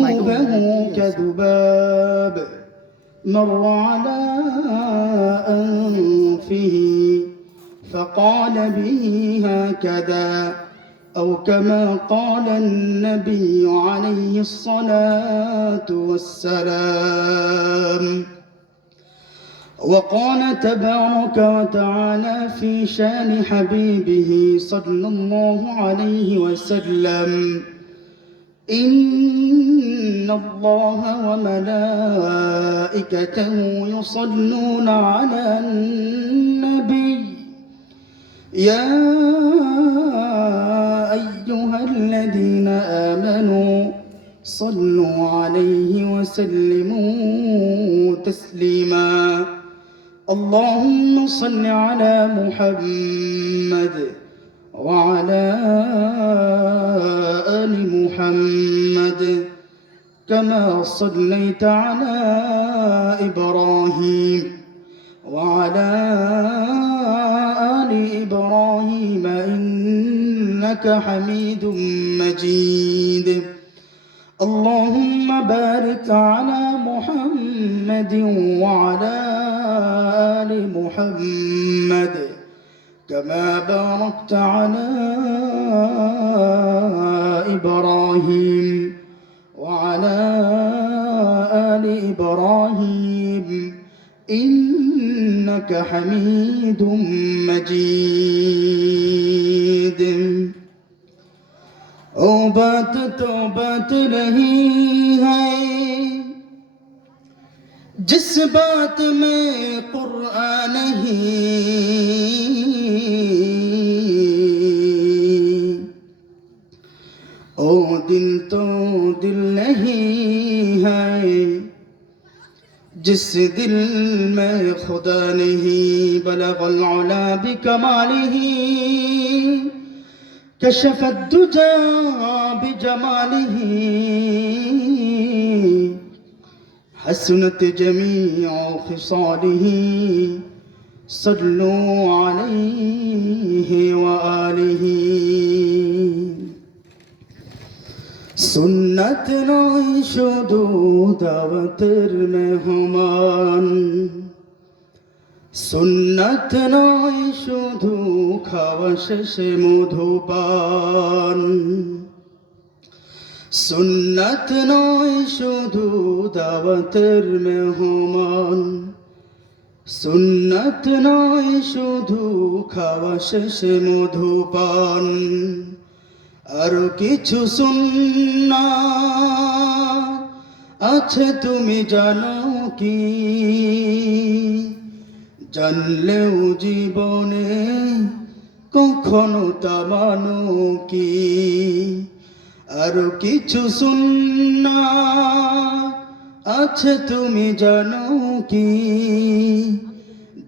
ثوبه كذباب مر على أنفه فقال به هكذا أو كما قال النبي عليه الصلاة والسلام. وقال تبارك وتعالى في شان حبيبه صلى الله عليه وسلم: إن الله وملائكته يصلون على النبي يا أيها الذين آمنوا صلوا عليه وسلموا تسليما. اللهم صل على محمد وعلى آل محمد كما صليت على إبراهيم وعلى آل إبراهيم إنك حميد مجيد. اللهم بارك على محمد وعلى آل محمد كما باركت على إبراهيم وعلى آل إبراهيم إنك حميد مجيد. ओ बात रही है जिस बात में कुरान नहीं, ओ दिल तो दिल नहीं है जिस दिल में खुदा नहीं। बलगल उला बिकमालिही कशफ الدجى بجماله حسنت جميع خصاله صلوا عليه وآله। সুন্নাত নয় শুধু দাওয়াতের মেহমান, সুন্নাত নয় শুধু খাওয়া শেষে মধুপান, সুন্নাত নয় শুধু দাওয়াতের মেহমান, সুন্নাত নয় শুধু খাওয়া শেষে মধুপান। আরো কিছু সুন্নাত আছে তুমি জানো কি? জানলেও জীবনে কখনো তা মানো কি? আরো কিছু সুন্নাত আছে তুমি জানো কি?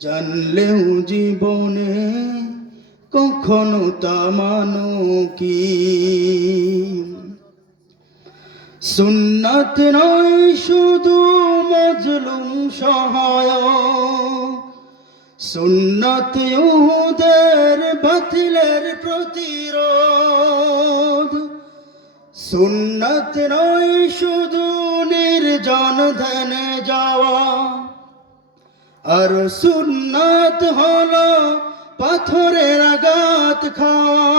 জানলেও জীবনে কখনো তা মানো কি? সুন্নাত নয় শুধু মজলুম সহায়ক, সুন্নাত ইহুদের বাতিলের প্রতিরোধ, সুন্নাত নয় শুধু নির্জন ধ্যানে যাওয়া, আর সুন্নাত হলো পাথরের আঘাত খাওয়া।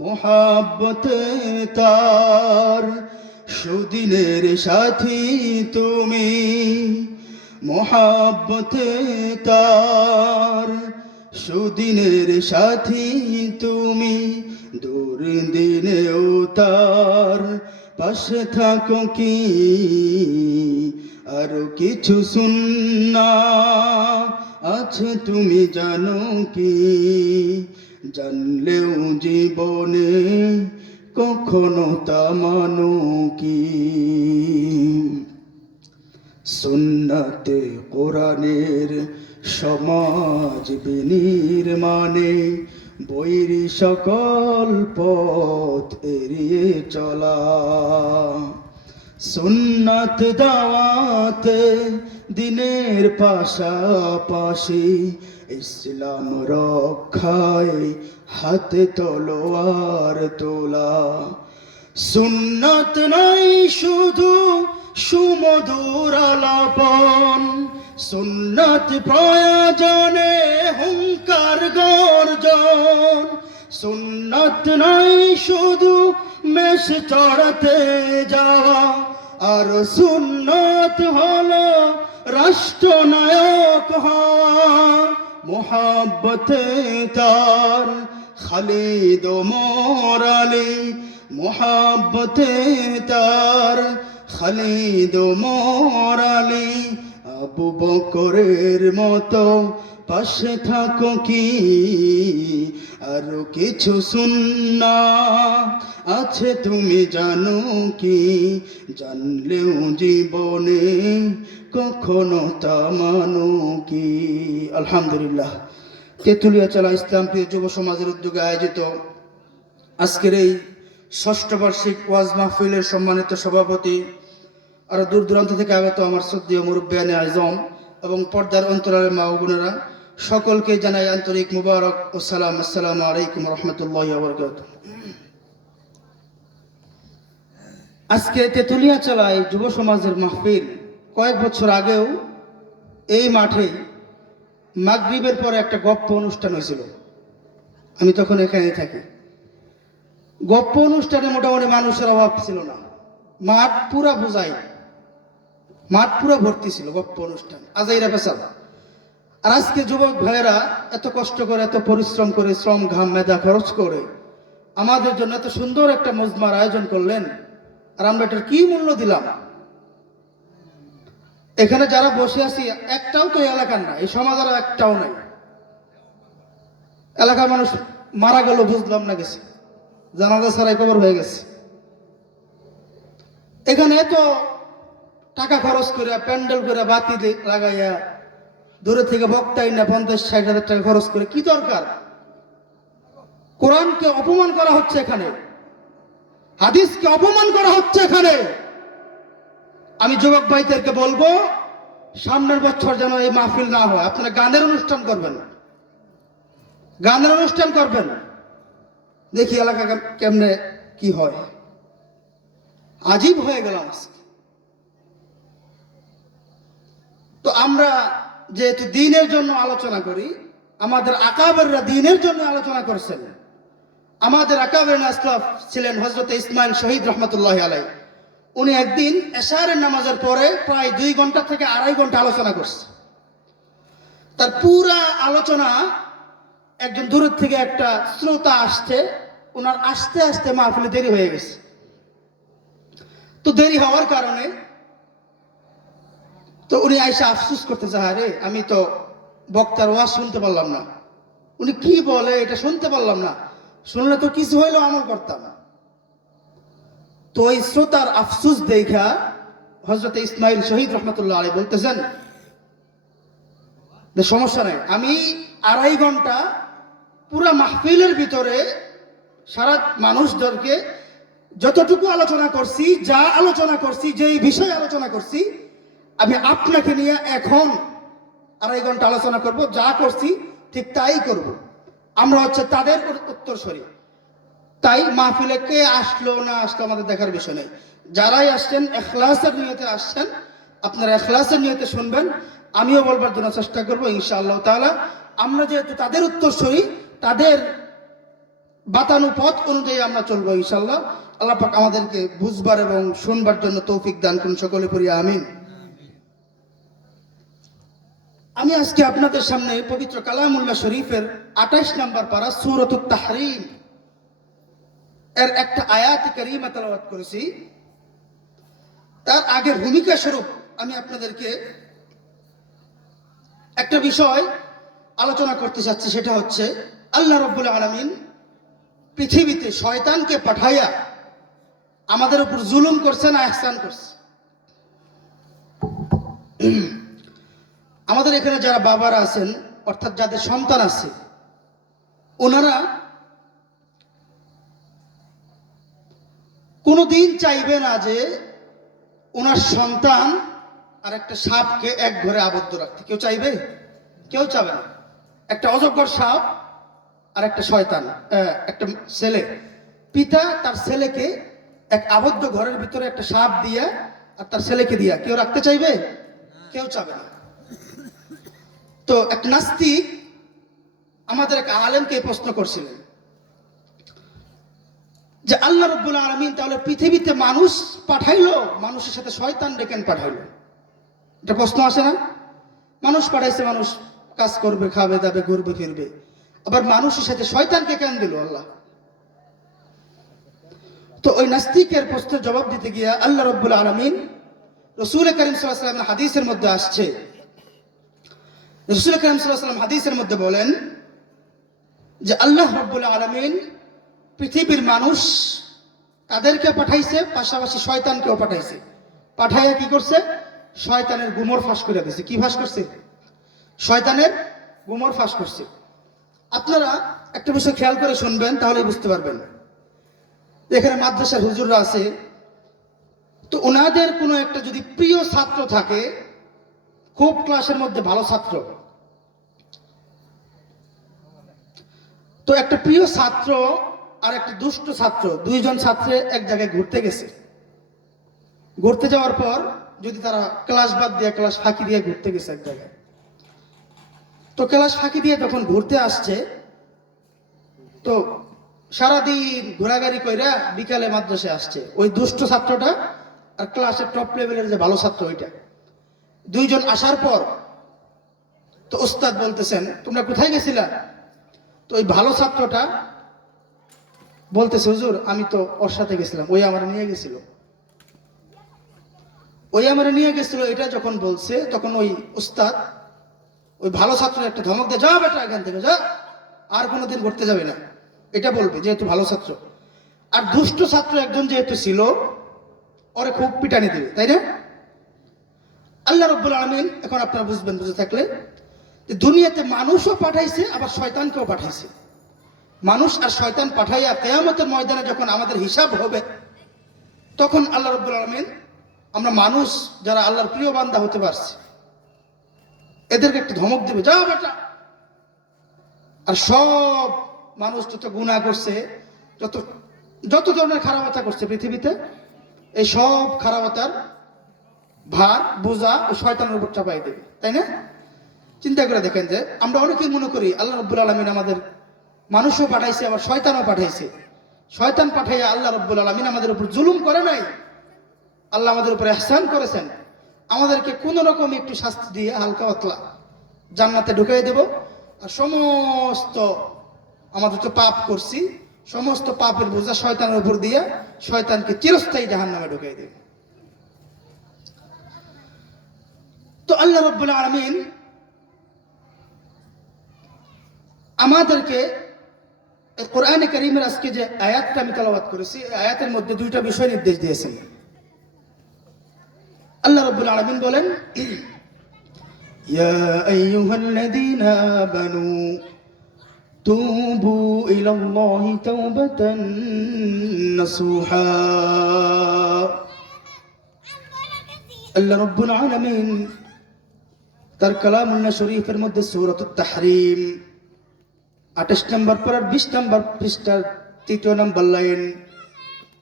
মুহাব্বতে তার সুদিনের সাথী তুমি, মুহাব্বতে তার সুদিনের সাথী তুমি, দুর্দিনেও তার পাশে থাকো কি? আরো কিছু সুন্নাত আছে তুমি জানো কি? জানলেও জীবনে কখনো তা মানো কি? সুন্নাতে কোরআনের সমাজ বিনির্মাণে বৈরী সকল পথ এড়িয়ে চলা, সুন্নাত দাওয়াতে দিনের পাশাপাশি ইসলাম রক্ষায় হাতে তলোয়ার তোলা, সুন্নত নাই শুধু সুমধুর আলাপন, সুন্নত প্রয়োজনে হুঙ্কার গর্জন। সুন্নত নাই শুধু মেষ চড়াতে যাওয়া, আর সুন্নত হলো রাষ্ট্রনায়ক হওয়া। মোহাব্বতে তার খালিদ ওমর আলী, মোহাব্বতে তার খালিদ ওমর আলী। আবু বকরের মতো পাশে থাকো কি, আরো কিছু সুন্নাত আছে তুমি জানো কি, জানলেও জীবনে কখনো তা মানো কি। আলহামদুলিল্লাহ, তেঁতুলিয়াচালা ইসলাম প্রিয় যুব সমাজের উদ্যোগে আয়োজিত আজকের এই ষষ্ঠ বার্ষিক ওয়াজ মাহফিলের সম্মানিত সভাপতি, আরো দূর দূরান্ত থেকে আগত আমার শ্রদ্ধেয় মুরব্বিয়ানে আজম এবং পর্দার অন্তরালের মা ও বোনেরা, সকলকে জানাই আন্তরিক মুবারক ও সালাম। আসসালামু আলাইকুম রহমতুল্লাহি ওয়া বারাকাতুহু। আজকে তেঁতুলিয়াচালায় যুব সমাজের মাহফিল কয়েক বছর আগেও এই মাঠে মাগরিবের পরে একটা গপ্প অনুষ্ঠান হয়েছিল। আমি তখন এখানেই থাকি। গপ্প অনুষ্ঠানে মোটামুটি মানুষের অভাব ছিল না, মাঠ পুরা বোঝাই, মাঠ পুরা ভর্তি ছিল গপ্প অনুষ্ঠান, আজাইরা পেশাল। আর আজকে যুবক ভাইয়েরা এত কষ্ট করে, এত পরিশ্রম করে, শ্রম ঘাম মেধা খরচ করে আমাদের জন্য এত সুন্দর একটা মজমার আয়োজন করলেন, আর আমরা এটার কি মূল্য দিলাম? এখানে যারা বসে আছি একটাও তো এই এলাকার না, এই সমাজের একটাও নাই। এলাকার মানুষ মারা গেল বুঝলাম না, গেছে জানাজা ছাড়াই কবর হয়ে গেছে। এখানে তো টাকা খরচ করে, প্যান্ডেল করে, বাতি লাগাইয়া, দূরে থেকে বক্তাই না 50-60 হাজার টাকা খরচ করে কি দরকার? কোরআনকে অপমান করা হচ্ছে এখানে, হাদিসকে অপমান করা হচ্ছে এখানে। আমি যুবক ভাইদেরকে বলবো, সামনের বছর যেন এই মাহফিল না হয়। আপনারা গানের অনুষ্ঠান করবেন, গানের অনুষ্ঠান করবেন, দেখি এলাকা কেমনে কি হয়। আজীব হয়ে গেলাম আজকে। তো আমরা যেহেতু দ্বীনের জন্য আলোচনা করি, আমাদের আকাবেররা দ্বীনের জন্য আলোচনা করছেন। আমাদের আকাবের আসলাফ ছিলেন হযরত ইসমাইল শহীদ রহমতুল্লাহ আলাই। উনি একদিন এশারের নামাজের পরে প্রায় 2 ঘন্টা থেকে 2.5 ঘন্টা আলোচনা করছে। তার পুরা আলোচনা একজন দূরের থেকে একটা শ্রোতা আসছে, ওনার আসতে আসতে মাহফিলে দেরি হয়ে গেছে। তো দেরি হওয়ার কারণে তো উনি আইসা আফসোস করতেছে, আরে আমি তো বক্তার ওয়াজ শুনতে পারলাম না, উনি কি বলে এটা শুনতে পারলাম না, শুনলে তো কিছু হইলেও আমল করতাম। তো ওই শ্রোতার আফসোস দেখা হযরত ইসমাইল শহীদ রহমতুল্লাহ আলাইহি বলতেছেন, সমস্যা নাই, আমি 2.5 ঘন্টা পুরা মাহফিলের ভিতরে সারা মানুষদেরকে যতটুকু আলোচনা করছি, যা আলোচনা করছি, যেই বিষয়ে আলোচনা করছি, আমি আপনাকে নিয়ে এখন 2.5 ঘন্টা আলোচনা করব। যা করছি ঠিক তাই করব। আমরা হচ্ছে তাদের উত্তরসূরি। তাই মাহফিলে কে আসলো না আসলো আমাদের দেখার বিষয় নেই। যারাই আসছেন ইখলাসের নিয়তে আসছেন, আপনারা ইখলাসের নিয়তে শুনবেন। আমিও বলবার জন্য চেষ্টা করবো ইনশাআল্লাহ তাআলা। আমরা যেহেতু তাদের উত্তরসূরি, তাদের বাতানো পথ অনুযায়ী আমরা চলবো ইনশাআল্লাহ। আল্লাহ পাক আমাদেরকে বুঝবার এবং শুনবার জন্য তৌফিক দান করুন, সকলে পড়ি আমিন। আমি আজকে আপনাদের সামনে পবিত্র কালামুল্লাহ শরীফের 28 নম্বর পারা সূরাতুত তাহরীম এর একটা আয়াত কারীমা তেলাওয়াত করেছি। তার আগে ভূমিকা স্বরূপ আমি আপনাদেরকে একটা বিষয় আলোচনা করতে চাচ্ছি, সেটা হচ্ছে আল্লাহ রাব্বুল আলামিন পৃথিবীতে শয়তানকে পাঠাইয়া আমাদের উপর জুলুম করছে না ইহসান করছে? আমাদের এখানে যারা বাবারা আছেন, অর্থাৎ যাদের সন্তান আছে, ওনারা কোনোদিন চাইবে না যে ওনার সন্তান আর একটা সাপকে এক ঘরে আবদ্ধ রাখতে। কেউ চাইবে? কেউ চাবে না। একটা অজগর সাপ আর একটা শয়তান, একটা ছেলে, পিতা তার ছেলেকে এক আবদ্ধ ঘরের ভিতরে একটা সাপ দিয়া আর তার ছেলেকে দিয়া কেউ রাখতে চাইবে? কেউ চাবে না। তো এক নাস্তিক আমাদের এক আলেমকে প্রশ্ন করছিলেন যে আল্লাহ রাব্বুল আলামিন তাহলে পৃথিবীতে মানুষ পাঠাইলো, মানুষের সাথে শয়তান ডেকে পাঠাইলো? এটা প্রশ্ন আসে না? মানুষ পাঠাইছে, মানুষ কাজ করবে, খাবে দাবে, ঘুরবে ফিরবে, আবার মানুষের সাথে শয়তানকে কেন দিল আল্লাহ? তো ওই নাস্তিকের প্রশ্নের জবাব দিতে গিয়া আল্লাহ রাব্বুল আলামিন রাসূল কারীম সাল্লাল্লাহু আলাইহি ওয়াসাল্লামের হাদিসের মধ্যে আসছে, রাসূল কারীম সাল্লাল্লাহু আলাইহি ওয়াসাল্লাম হাদিসের মধ্যে বলেন যে আল্লাহ রাব্বুল আলামিন পৃথিবীর মানুষ তাদেরকে পাঠাইছে, পাশাপাশি শয়তানকেও পাঠাইছে। পাঠাইয়া কি করছে? শয়তানের গুমর ফাঁস করে দিয়েছে। কি ফাঁস করছে? শয়তানের গুমর ফাঁস করছে। আপনারা একটা বিষয় খেয়াল করে শুনবেন, তাহলেই বুঝতে পারবেন। এখানে মাদ্রাসার হুজুররা আছে, তো ওনাদের কোনো একটা যদি প্রিয় ছাত্র থাকে, খুব ক্লাসের মধ্যে ভালো ছাত্র, তো একটা প্রিয় ছাত্র আর একটা দুষ্ট ছাত্র, দুইজন ছাত্রে এক জায়গায় ঘুরতে গেছে। ঘুরতে যাওয়ার পর যদি তারা ক্লাস বাদ দিয়ে, ক্লাস ফাঁকি দিয়ে ঘুরতে গেছে এক জায়গায়, তো ক্লাস ফাঁকি দিয়ে যখন ঘুরতে আসছে, তো সারাদিন ঘোরাঘুরি কইরা বিকালে মাদ্রাসায় আসছে ওই দুষ্ট ছাত্রটা আর ক্লাসের টপ লেভেলের যে ভালো ছাত্র ওইটা, দুইজন আসার পর তো ওস্তাদ বলতেছেন তোমরা কোথায় গেছিলা? তো ওই ভালো ছাত্রটা বলতেছে হুজুর আমি তো ওর সাথে গেছিলাম, ওই আমার নিয়ে গেছিল, ওই আমার নিয়ে গেছিল। এটা যখন বলছে তখন ওই ওস্তাদ ওই ভালো ছাত্র একটা ধমক দিয়ে, যা বেটা এখান থেকে যা, আর কোনোদিন ঘুরতে যাবে না, এটা বলবে যেহেতু ভালো ছাত্র। আর দুষ্ট ছাত্র একজন যেহেতু ছিল, ওরে খুব পিটানি দেবে, তাই না? আল্লাহ রাব্বুল আলামিন, এখন আপনারা বুঝবেন, বুঝে থাকলে, যে দুনিয়াতে মানুষও পাঠাইছে আবার শয়তানকেও পাঠাইছে। মানুষ আর শয়তান পাঠাইয়া কিয়ামতের ময়দানে যখন আমাদের হিসাব হবে, তখন আল্লাহ রাব্বুল আলামিন আমরা মানুষ যারা আল্লাহর প্রিয় বান্দা হতে পারছি এদেরকে একটা ধমক দেবে, যা বেটা। আর সব মানুষ যত গুনাহ করছে, যত যত ধরনের খারাপতা করছে পৃথিবীতে, এই সব খারাপতার ভার বোঝা ও শয়তানের উপর চাপাই দেবে, তাই না? চিন্তা করে দেখেন যে আমরা অনেকেই মনে করি আল্লাহ রাব্বুল আলামিন আমাদের মানুষও পাঠাইছে আবার শয়তানও পাঠাইছে। শয়তান পাঠাইয়া আল্লাহ রাব্বুল আলামিন আমাদের উপর জুলুম করে নাই, আল্লাহ আমাদের উপর ইহসান করেছেন। আমাদেরকে কোনো রকম একটু শাস্তি দিয়ে হালকা পাতলা জান্নাতে ঢুকিয়ে দেব, আর সমস্ত আমাদের তো পাপ করছি, সমস্ত পাপের বোঝা শয়তানের উপর দিয়ে শয়তানকে চিরস্থায়ী জাহান্নামে ঢুকিয়ে দেব। তো আল্লাহ রাব্বুল আলামিন আমাদেরকে কোরআনে কারীমের আজকে যে আয়াতটা আমি তেলাওয়াত করেছি, আয়াতের মধ্যে দুইটা বিষয় নির্দেশ দিয়েছেন। আল্লাহ রাব্বুল আলামিন বলেন, ইয়া আইয়ুহাল্লাযীনা আমানু তুবু ইলাল্লাহি তাওবাতান নাসুহা। আল্লাহ রাব্বুল আলামিন তার কালামুল্লাহ শরীফের মধ্যে সূরাতুত তাহরিম 28 নম্বর পারার 20 নম্বর পৃষ্ঠার 3 নম্বর লাইন,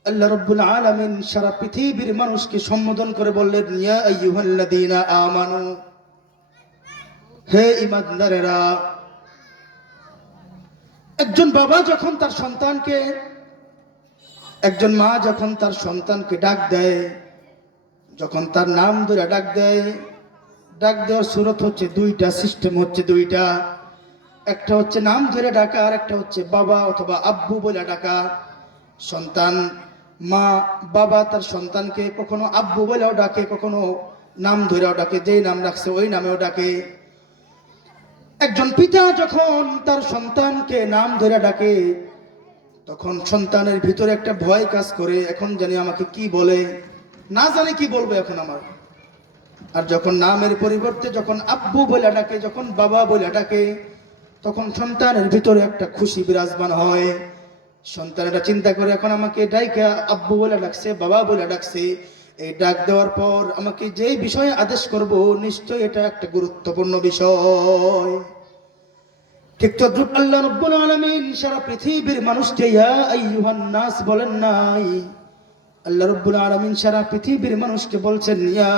আল্লাহ রাব্বুল আলামিন সারা পৃথিবীর মানুষকে সম্বোধন করে বললেন, ইয়া আইয়ুহাল্লাযীনা আমানু, হে ঈমানদারেরা। একজন বাবা যখন তার সন্তানকে, একজন মা যখন তার সন্তানকে ডাক দেয়, যখন তার নাম ধরে ডাক দেয়, ডাক দেওয়ার সুরত হচ্ছে দুইটা, সিস্টেম হচ্ছে দুইটা। একটা হচ্ছে নাম ধরে ডাকা, আর একটা হচ্ছে বাবা অথবা আব্বু বলে ডাকা। সন্তান, মা বাবা তার সন্তানকে কখনো আব্বু বলেও ডাকে, কখনো নাম ধরেও ডাকে, যেই নাম রাখছে ওই নামেও ডাকে। একজন পিতা যখন তার সন্তানকে নাম ধরে ডাকে, তখন সন্তানের ভিতরে একটা ভয় কাজ করে, এখন জানি আমাকে কি বলে, না জানি কি বলবো এখন আমার। আর যখন নামের পরিবর্তে যখন আব্বু বলে ডাকে, যখন বাবা বলে ডাকে, তখন সন্তানের ভিতরে একটা খুশি বিরাজমান হয়। সন্তানেরা চিন্তা করে, এখন আমাকে ডাইকা আব্বু বলে ডাকছে, বাবা বলে ডাকছে, এই ডাক দেওয়ার পর আমাকে যে বিষয়ে আদেশ করব, নিশ্চয় এটা একটা গুরুত্বপূর্ণ বিষয়। ঠিক তদ্রুপ আল্লাহ রাব্বুল আলামিন সারা পৃথিবীর মানুষকে ইয়া আইয়ুহান নাস বলেন নাই, আল্লাহ রাব্বুল আলামিন সারা পৃথিবীর মানুষকে বলছেন, ইয়া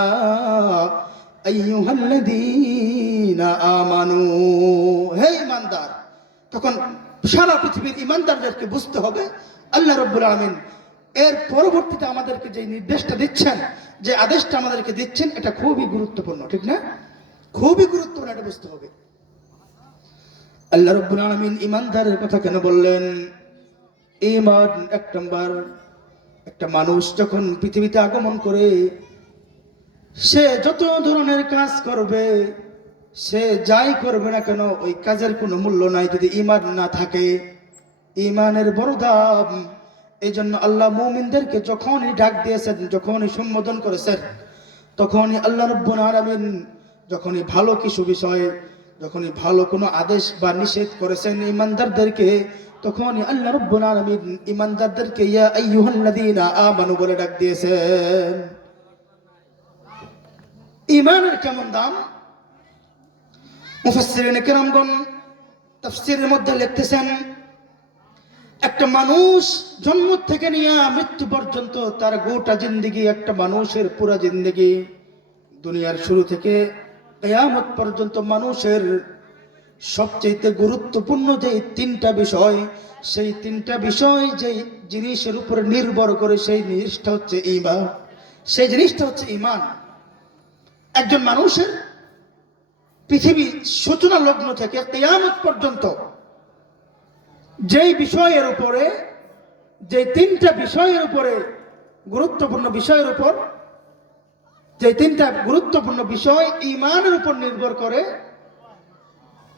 আইয়ুহাল্লাযীনা আমানু, হে ঈমানদার। তখন সারা পৃথিবীর ঈমানদারদেরকে বুঝতে হবে আল্লাহ রাব্বুল আলামিন এর পরবর্তীতে আমাদেরকে যে নির্দেশটা দিচ্ছেন, যে আদেশটা আমাদেরকে দিচ্ছেন, এটা খুবই গুরুত্বপূর্ণ, ঠিক না? খুবই গুরুত্বপূর্ণ, এটা বুঝতে হবে। আল্লাহ রাব্বুল আলামিন ঈমানদারের কথা কেন বললেন? ঈমান এক নাম্বার, একটা মানুষ যখন পৃথিবীতে আগমন করে, সে যত ধরনের কাজ করবে, সে যাই করবে না কেন, ওই কাজের কোনো মূল্য নাই যদি ঈমান না থাকে। ঈমানের বড় দাম। এই জন্য আল্লাহ মুমিনদেরকে যখনই ডাক দিয়েছেন, যখনই সম্বোধন করেছেন, তখনই আল্লাহ রাব্বুল আলামিন যখনই ভালো কিছু বিষয়, যখনই ভালো কোনো আদেশ বা নিষেধ করেছেন ঈমানদারদেরকে, তখনই আল্লাহ রাব্বুল আলামিন ঈমানদারদেরকে ইয়া আইয়ুহাল্লাযীনা আমানু বলে ডাক দিয়েছেন। ঈমানের কেমন দাম? মুফাসসিরিনে কেরামগণ তাফসীরের মধ্যে লিখতেছেন, একটা মানুষ জন্ম থেকে নিয়ে মৃত্যু পর্যন্ত তার গোটা জিন্দেগি, একটা মানুষের পুরা জিন্দেগি, দুনিয়ার শুরু থেকে কিয়ামত পর্যন্ত মানুষের সবচেয়ে গুরুত্বপূর্ণ যে তিনটা বিষয়, সেই তিনটা বিষয় যে জিনিসের উপরে নির্ভর করে, সেই জিনিসটা হচ্ছে ঈমান। সেই জিনিসটা হচ্ছে ঈমান। একজন মানুষের পৃথিবী সূচনা লগ্ন থেকে কিয়ামত পর্যন্ত যেই বিষয়ের উপরে, যে তিনটা বিষয়ের উপরে, গুরুত্বপূর্ণ বিষয়ের উপর, যে তিনটা গুরুত্বপূর্ণ বিষয় ঈমানের উপর নির্ভর করে,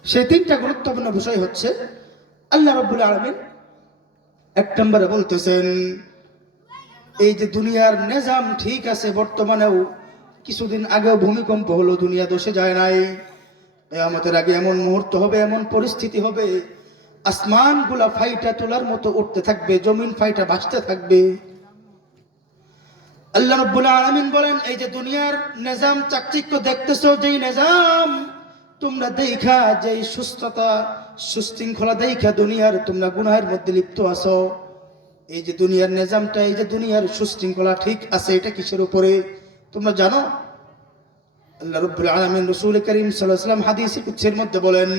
সেই তিনটা গুরুত্বপূর্ণ বিষয় হচ্ছে আল্লাহ রাব্বুল আলামিন এক নম্বরে বলতেছেন, এই যে দুনিয়ার নিজাম ঠিক আছে, বর্তমানেও কিছুদিন আগেও ভূমিকম্প হলো, দুনিয়া দোষে যায় নাই। কিয়ামতের আগে এমন মুহূর্ত হবে, এমন পরিস্থিতি হবে, আসমান গুলা ফাইটা তোলার মতো উঠতে থাকবে, জমিন ফাইটা ভাসতে থাকবে। আল্লাহ রাব্বুল আলামিন বলেন, এই যে দুনিয়ার নিজাম চাকচিক্য দেখতেছো, যেই নিজাম তোমরা দেখা, যেই সুস্থতা সুশৃঙ্খলা দেখা দুনিয়ার তোমরা গুনাহের মধ্যে লিপ্ত আছো, এই যে দুনিয়ার নিজামটা, এই যে দুনিয়ার সুশৃঙ্খলা ঠিক আছে, এটা কিসের উপরে তোমরা জানো? আল্লাহ রাব্বুল আলামিন রাসূল করিম সাল্লাল্লাহু আলাইহি ওয়াসাল্লাম হাদিসে কুদসির মধ্যে বলেন,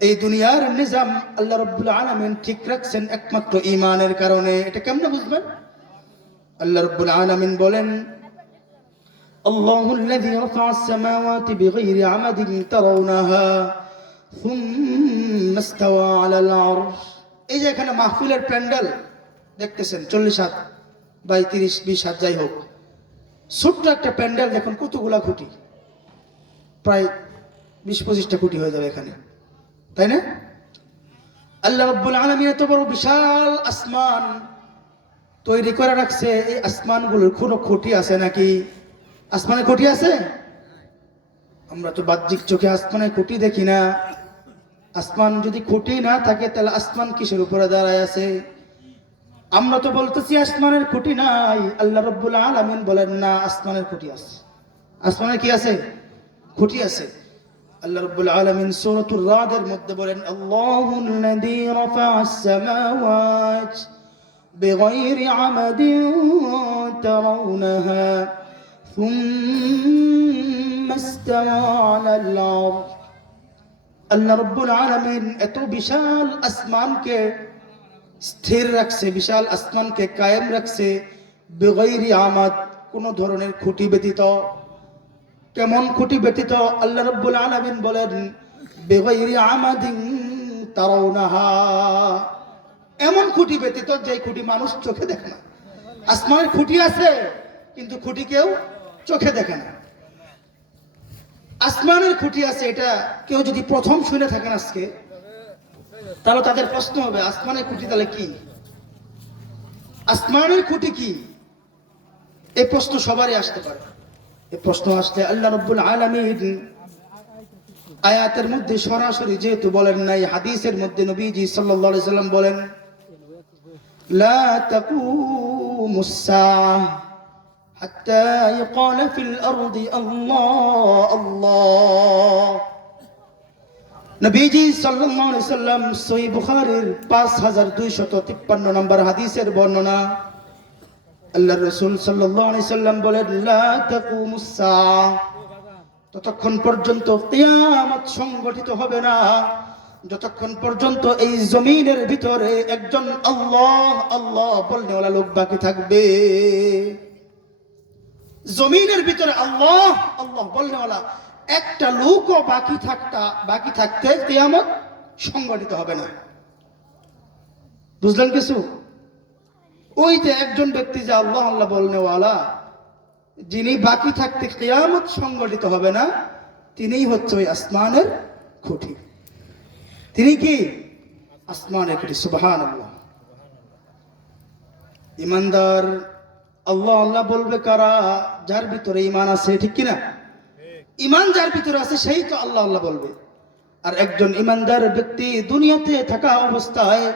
এই দুনিয়ার নিজাম আল্লাহ রাব্বুল আলামিন ঠিক রাখছেন একমাত্র ঈমানের কারণে। এটা কেমনে বুঝবেন? আল্লাহ রাব্বুল আলামিন বলেন, আল্লাহুল্লাযী রাফা'আস সামাওয়াতি বিগাইরি আমাদিন তারাউনাহা সুম্মা ইসতাওয়া আলাল আরশ। এই যে এখানে মাহফিলের প্যান্ডেল দেখতেছেন, 40 হাত বাই 30-20 হাত যাই হোক, ছোট্ট একটা প্যান্ডেল দেখুন, কতগুলা খুঁটি, প্রায় 20-25টা খুঁটি হয়ে যাবে এখানে, তাই না? আল্লাহ রাব্বুল আলামিন এত বড় বিশাল আসমান তৈরি করে রাখছে, এই আসমানগুলোর কোনো খুঁটি আছে নাকি? আসমানে খুঁটি আছে? আমরা তো বাহ্যিক চোখে আসমানে খুঁটি দেখি না। আসমান যদি খুঁটি না থাকে, তাহলে আসমান কিসের উপরে দাঁড়ায় আছে? আমরা তো বলতেছি আসমানের খুঁটি নাই, আল্লাহ রাব্বুল আলামিন বলেন না, আসমানের খুঁটি আছে। আসমানে কি আছে? খুঁটি আছে। আল্লাহ রাব্বুল আলামিন সূরাতুর রাদের মধ্যে বলেন, আল্লাহুল্লাযী রাফা'আস সামাওয়াতি বিগাইরি আমাদিন তারাউনাহা সুম্মা ইসতাওয়া আলাল আরশ। আল্লাহ রাব্বুল আলামিন এত বিশাল আসমানকে স্থির রাখছে, বিশাল আসমানকে কায়েম রাখছে, বিগাইরি আমাদ, কোন ধরনের খুঁটি ব্যতীত। কেমন খুঁটি ব্যতীত? আল্লাহ রাব্বুল আলামিন বলেন, বিগাইরি আমাদিন তারাউনাহা, এমন খুঁটি ব্যতীত যে খুঁটি মানুষ চোখে দেখে না। আসমানের খুঁটি আছে, কিন্তু খুঁটি কেউ চোখে দেখে না। আসমানের খুঁটি আছে, এটা কেউ যদি প্রথম শুনে থাকেন আজকে, তাহলে তাদের প্রশ্ন হবে, আসমানের খুঁটি তাহলে কি? আসমানের খুঁটি কি? এই প্রশ্ন সবারই আসতে পারে। এই প্রশ্ন আসলে আল্লাহ রাব্বুল আলামিন আয়াতের মধ্যে সরাসরি যেহেতু বলেন নাই, হাদিসের মধ্যে নবীজি সাল্লাল্লাহু আলাইহি সাল্লাম বলেন, লা তাকুমুস সাআহ হাত্তা ইয়াকালা ফিল আরদি আল্লাহ আল্লাহ। নবীজি সাল্লাল্লাহু আলাইহি সাল্লাম সহিহ বুখারীর 5253 নম্বর হাদিসের বর্ণনা, আল্লাহ রাসূল সাল্লাল্লাহু আলাইহি সাল্লাম বলেন, লা তাকুমুস সাআহ, ততক্ষণ পর্যন্ত কিয়ামত সংগঠিত হবে না যতক্ষণ পর্যন্ত এই জমিনের ভিতরে একজন আল্লাহ আল্লাহ বলনেওয়ালা লোক বাকি থাকবে। জমিনের ভিতরে আল্লাহ আল্লাহ বলনেওয়ালা একটা লোকও বাকি থাকতে কিয়ামত সংগঠিত হবে না। বুঝলেন কিছু? ওই যে একজন ব্যক্তি যে আল্লাহ আল্লাহ বলনেওয়ালা, যিনি বাকি থাকতে কিয়ামত সংগঠিত হবে না, তিনিই হচ্ছে ওই আসমানের খুঁটি। তিনি কি? আসমানের খুঁটি। সুবহানাল্লাহ। ইমানদার আল্লাহ আল্লাহ বলবে কারা? যার ভিতরে ঈমান আছে, ঠিক কিনা? ঈমান যার ভিতরে আছে সেই তো আল্লাহ আল্লাহ বলবে। আর একজন ঈমানদার ব্যক্তি দুনিয়াতে থাকা অবস্থায়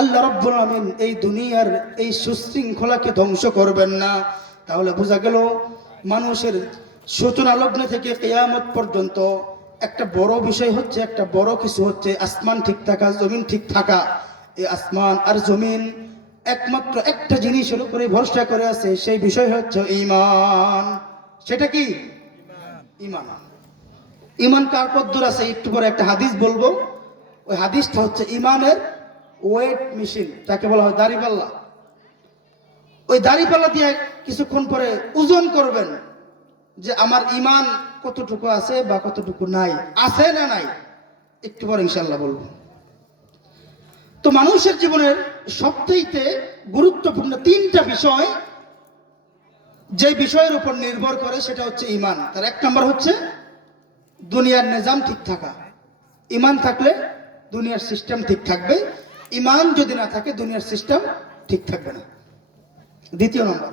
আল্লাহ রাব্বুল আলামিন এই দুনিয়ার এই সুশৃঙ্খলাকে ধ্বংস করবেন না। তাহলে বোঝা গেল মানুষের সূচনা লগ্ন থেকে কিয়ামত পর্যন্ত একটা বড় বিষয় হচ্ছে, একটা বড় কিছু হচ্ছে আসমান ঠিক থাকা, জমিন ঠিক থাকা। এই আসমান আর জমিন একমাত্র একটা জিনিসের উপরে ভরসা করে আছে, সেই বিষয় হচ্ছে ঈমান। সেটা কি? ঈমান। ঈমান কার কদ্দুর আছে একটু পরে একটা হাদিস বলবো। ওই হাদিসটা হচ্ছে ঈমানের ওয়েট মেশিন, যাকে বলা হয় দাড়িপাল্লা। ওই দাড়িপাল্লা দিয়ে কিছুক্ষণ পরে ওজন করবেন যে আমার ঈমান কতটুকু আছে বা কতটুকু নাই, আছে না নাই, একটু পরে ইনশাআল্লাহ বলবো। তো মানুষের জীবনের সবথেকে গুরুত্বপূর্ণ তিনটা বিষয় যে বিষয়ের উপর নির্ভর করে সেটা হচ্ছে ঈমান। তার এক নম্বর হচ্ছে দুনিয়ার নিজাম ঠিক থাকা। ঈমান থাকলে দুনিয়ার সিস্টেম ঠিক থাকবে, ঈমান যদি না থাকে দুনিয়ার সিস্টেম ঠিক থাকবে না। দ্বিতীয় নম্বর,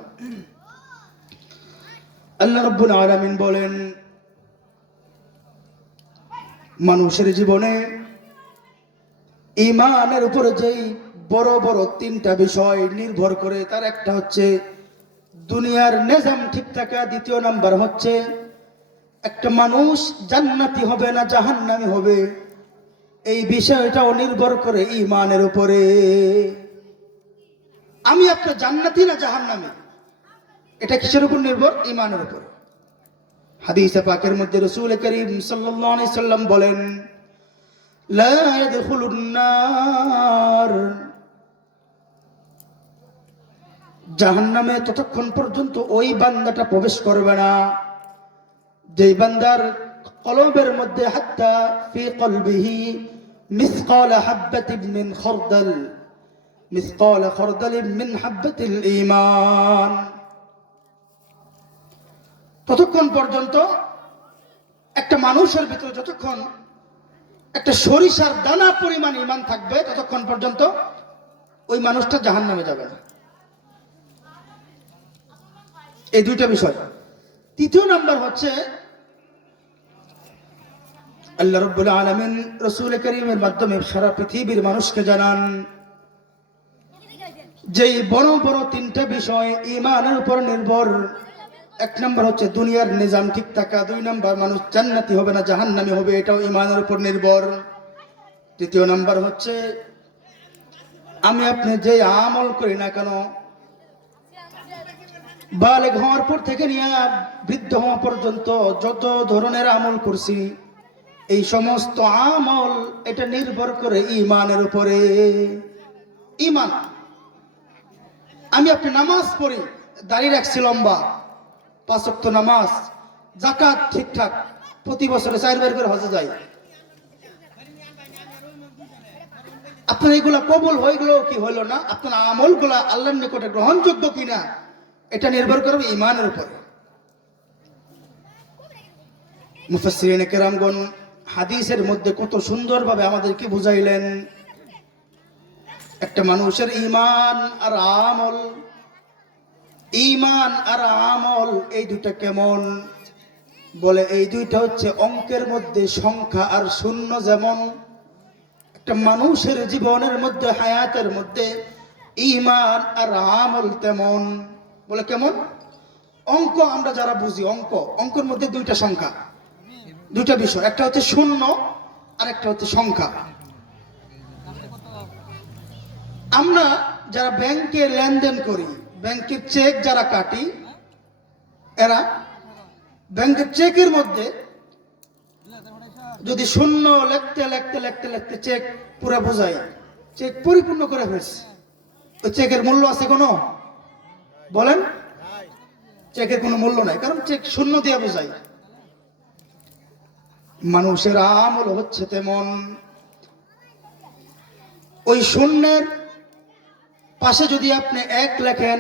আল্লাহ রাব্বুল আলামিন বলেন মানুষের জীবনে ঈমানের উপরে যেই বড় বড় তিনটা বিষয় নির্ভর করে, তার একটা হচ্ছে দুনিয়ার নিজাম ঠিক থাকা, দ্বিতীয় নাম্বার হচ্ছে একটা মানুষ জান্নাতি হবে না জাহান্নামী হবে, এই বিষয়টাও নির্ভর করে ঈমানের উপরে। আমি আপনার জান্নাতি না জাহান্নামী, এটা কিসের উপর নির্ভর? ঈমানের উপর। হাদিসে পাকের মধ্যে রাসূল করিম সাল্লাল্লাহু আলাইহি সাল্লাম বলেন, লা ইয়াদখুলুন নার, জাহান্নামে ততক্ষণ পর্যন্ত ওই বান্দাটা প্রবেশ করবে না যেই বান্দার কলবের মধ্যে হাত্তা ফি কলবিহি মিসকাল হাববাতিন মিন খারদাল, মিসকাল খারদাল মিন হাববাতিল ঈমান, ততক্ষণ পর্যন্ত একটা মানুষের ভিতরে যতক্ষণ একটা সরিষার দানা পরিমাণ ঈমান থাকবে ততক্ষণ পর্যন্ত ওই মানুষটা জাহান্নামে যাবে না। এই দুইটা বিষয়। তৃতীয় নাম্বার হচ্ছে আল্লাহ রাব্বুল আলামিন রাসূল কারীমের মাধ্যমে সারা পৃথিবীর মানুষকে জানান যেই বড় বড় তিনটা বিষয় ঈমানের উপর নির্ভর। এক নম্বর হচ্ছে দুনিয়ার নিজাম ঠিক থাকা, দুই নম্বর মানুষ জান্নাতি হবে না জাহান্নামী হবে, এটাও ঈমানের উপর নির্ভর। তৃতীয় নাম্বার হচ্ছে আমি আপনি যে আমল করি না কেন, বালেগ হওয়ার পর থেকে নিয়ে বৃদ্ধ হওয়া পর্যন্ত যত ধরনের আমল করছি, এই সমস্ত আমল এটা নির্ভর করে ঈমানের উপরে। ঈমান। আমি আপনি নামাজ পড়ি, দাঁড়িয়ে রাখছি লম্বা, 5 ওয়াক্ত নামাজ, যাকাত ঠিকঠাক, প্রতি বছরে 4 বার করে হজে যাই, আপনার এগুলা কবুল হয়ে গেল কি হইল না, আপনার আমলগুলা আল্লাহর নিকটে গ্রহণযোগ্য কিনা, এটা নির্ভর করবে ঈমানের উপরে। মুফাসসিরিনে কেরামগণ হাদিসের মধ্যে কত সুন্দরভাবে আমাদেরকে বুঝাইলেন একটা মানুষের ঈমান আর আমল, ঈমান আর আমল এই দুইটা কেমন। বলে এই দুইটা হচ্ছে অঙ্কের মধ্যে সংখ্যা আর শূন্য যেমন, একটা মানুষের জীবনের মধ্যে হায়াতের মধ্যে ঈমান আর আমল তেমন। বলে কেমন? অঙ্ক আমরা যারা বুঝি, অঙ্কের মধ্যে দুইটা সংখ্যা, দুইটা বিষয়, একটা হচ্ছে শূন্য আর একটা হচ্ছে সংখ্যা। আমরা যারা ব্যাংকে লেনদেন করি, ব্যাংকের চেক যারা কাটি, এরা ব্যাংকের চেকের মধ্যে যদি শূন্য লিখতে লিখতে লিখতে লিখতে চেক পুরো বোঝাই, চেক পরিপূর্ণ করে ফেলছে, ওই চেকের মূল্য আছে কোনো? বলেন, চেকের কোনো মূল্য নাই, কারণ চেক শূন্য দিয়ে বোঝাই। মানুষের আমল হচ্ছে তেমন, ওই শূন্যের পাশে যদি আপনি এক লেখেন,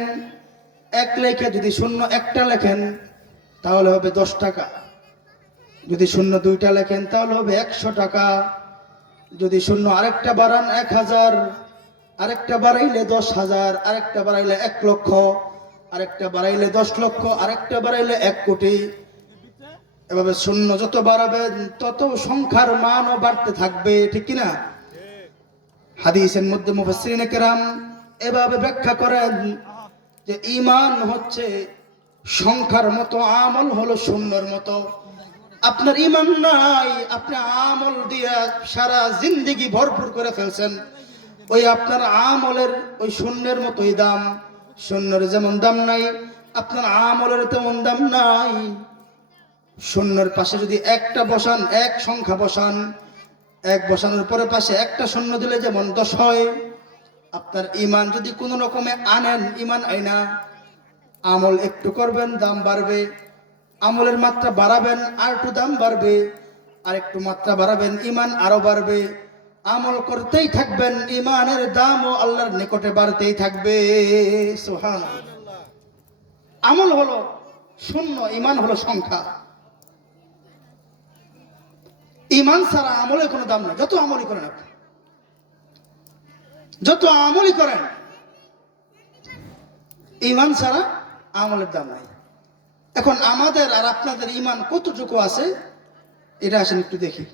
এক লেখে যদি শূন্য একটা লেখেন তাহলে হবে 10 টাকা, যদি শূন্য 2টা লেখেন তাহলে হবে 100 টাকা, যদি শূন্য আরেকটা বাড়ান 1000, আরেকটা বাড়াইলে 10,000, আরেকটা বাড়াইলে 1 লক্ষ, আরেকটা বাড়াইলে 10 লক্ষ, আরেকটা বাড়াইলে 1 কোটি। এভাবে শূন্য যত বাড়াবেন তত সংখ্যার মানও বাড়তে থাকবে, ঠিক কিনা? হাদিসের মধ্যে মুফাসসিরিনে কেরাম এভাবে ব্যাখ্যা করেন যে ঈমান হচ্ছে সংখ্যার মতো, আমল হলো শূন্যের মতো। আপনার ঈমান নাই, আপনি আমল দিয়ে সারা জিন্দেগি ভরপুর করে ফেলছেন, ওই আপনার আমলের ওই শূন্যের মতোই দাম। শূন্যের যেমন দাম নাই, আপনার আমলের তেমন দাম নাই। শূন্যের পাশে যদি একটা বসান, এক সংখ্যা বসান, এক বসানোর পরে পাশে একটা শূন্য দিলে যেমন 10 হয়, আপনার ঈমান যদি কোনো রকমে আনেন, ঈমান আইনা আমল একটু করবেন দাম বাড়বে, আমলের মাত্রা বাড়াবেন আর একটু দাম বাড়বে, আর একটু মাত্রা বাড়াবেন ঈমান আরো বাড়বে। আমল করতেই থাকবেন, ঈমানের দামও আল্লাহর নিকটে বাড়তেই থাকবে। সুবহানাল্লাহ। আমল হলো শূন্য, ঈমান হলো সংখ্যা। ঈমান ছাড়া আমলের কোনো দাম নেই, যত আমলই করেন আপনি, যত আমলই করেন, ঈমান ছাড়া আমলের দাম নাই। এখন আমাদের আর আপনাদের ঈমান কতটুকু আছে এটা আসেন একটু দেখি।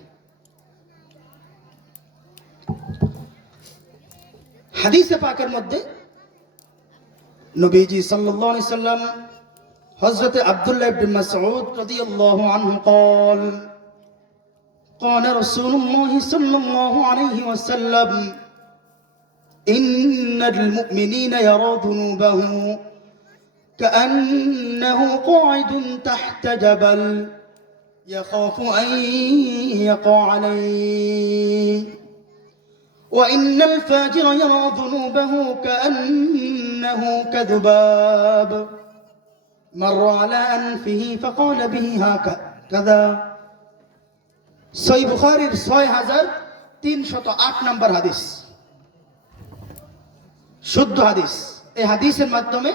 হাদিসে পাকের মধ্যে নবীজি সাল্লাল্লাহু আলাইহি সাল্লাম হযরত আব্দুল্লাহ ইবনে মাসউদ রাদিয়াল্লাহু আনহু قال قال رسول الله صلى الله عليه وسلم إن المؤمنين يرى ذنوبه كأنه قاعد تحت جبل يخاف أن يقع عليه وإن الفاجر يرى ذنوبه كأنه كذباب مر على أنفه فقال به هكذا। সহিহ বুখারীর 6308 নম্বর হাদিস, শুদ্ধ হাদিস। এই হাদিসের মাধ্যমে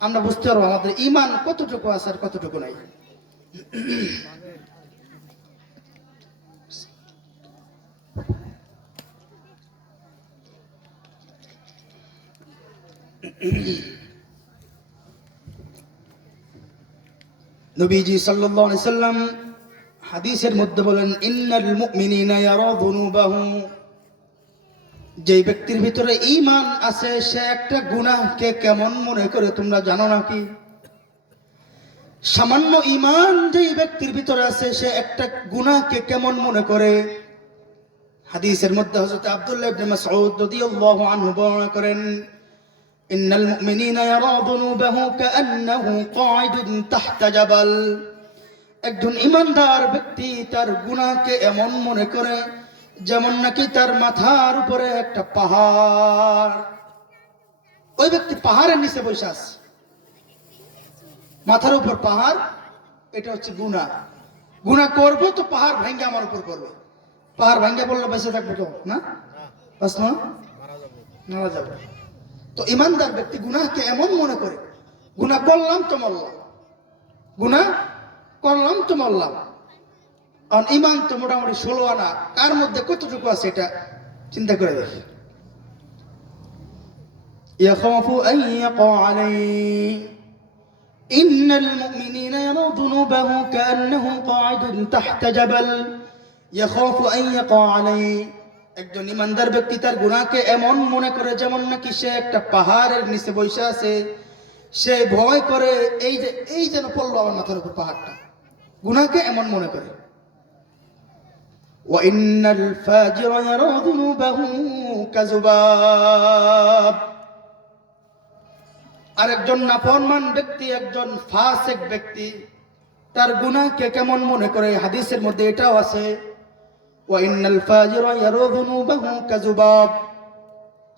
আমরা বুঝতে পারবো আমাদের ঈমান কতটুকু আছে আর কতটুকু নাই। নবীজি সাল্লাল্লাহু আলাইহি সাল্লাম হাদিসের মধ্যে বলেন, ইন্নাল মুমিনিনা ইয়ারা যুনুবাহু, যে ব্যক্তির ভিতরে ঈমান আছে সে একটা গুনাহকে কেমন মনে করে তোমরা জানো নাকি? সামান্য ঈমান যেই ব্যক্তির ভিতরে আছে সে একটা গুনাহকে কেমন মনে করে। হাদিসের মধ্যে হযরত আব্দুল্লাহ ইবনে মাসউদ রাদিয়াল্লাহু আনহু বর্ণনা করেন, ইন্নাল মুমিনিনা ইয়ারা যুনুবাহু কাআন্নাহু কাঈদুন তাহতা জাবাল, একজন ঈমানদার ব্যক্তি তার গুনাহকে এমন মনে করে যেমন নাকি তার মাথার উপরে একটা পাহাড়। ওই ব্যক্তি পাহাড়ের নিচে বসে আছে, মাথার উপর পাহাড়, এটা হচ্ছে গুনাহ। গুনাহ করবো তো পাহাড় ভেঙে আমার উপর পড়বে, পাহাড় ভেঙে পড়লে বেঁচে থাকবো তো না, বাস না, মারা যাবে। তো ঈমানদার ব্যক্তি গুনাহকে এমন মনে করে, গুনাহ করলাম তো মরলাম, গুনাহ করলাম তো মরলাম। আর ঈমান তো মোটামুটি 16 আনা, কার মধ্যে কতটুকু আছে এটা চিন্তা করে দেখি। ইয়াখাফু আন ইয়াকা আলাইহি ইন্নাল মুমিনিনা ইয়ারা যুনুবাহু কাআন্নাহু কাঈদুন তাহতা জাবাল ইয়াখাফু আন ইয়াকা আলাইহি, একজন ঈমানদার ব্যক্তি তার গুনাহকে এমন মনে করে যেমন নাকি সে একটা পাহাড়ের নিচে বসে আছে, সে ভয় করে এই যেন পড়লো আমার মাথার উপর পাহাড়টা, গুনাহকে এমন মনে করে। وَإِنَّ الْفَاجِرَ يَرَى ذُنُوبَهُ كَذُبَابٍ, আর একজন নাফরমান ব্যক্তি, একজন ফাসিক ব্যক্তি তার গুনাহকে কেমন মনে করে, হাদিসের মধ্যে এটাও আছে, ওয়া ইন্নাল ফাজিরা ইয়ারু যুনুবাহু কাযুবাব।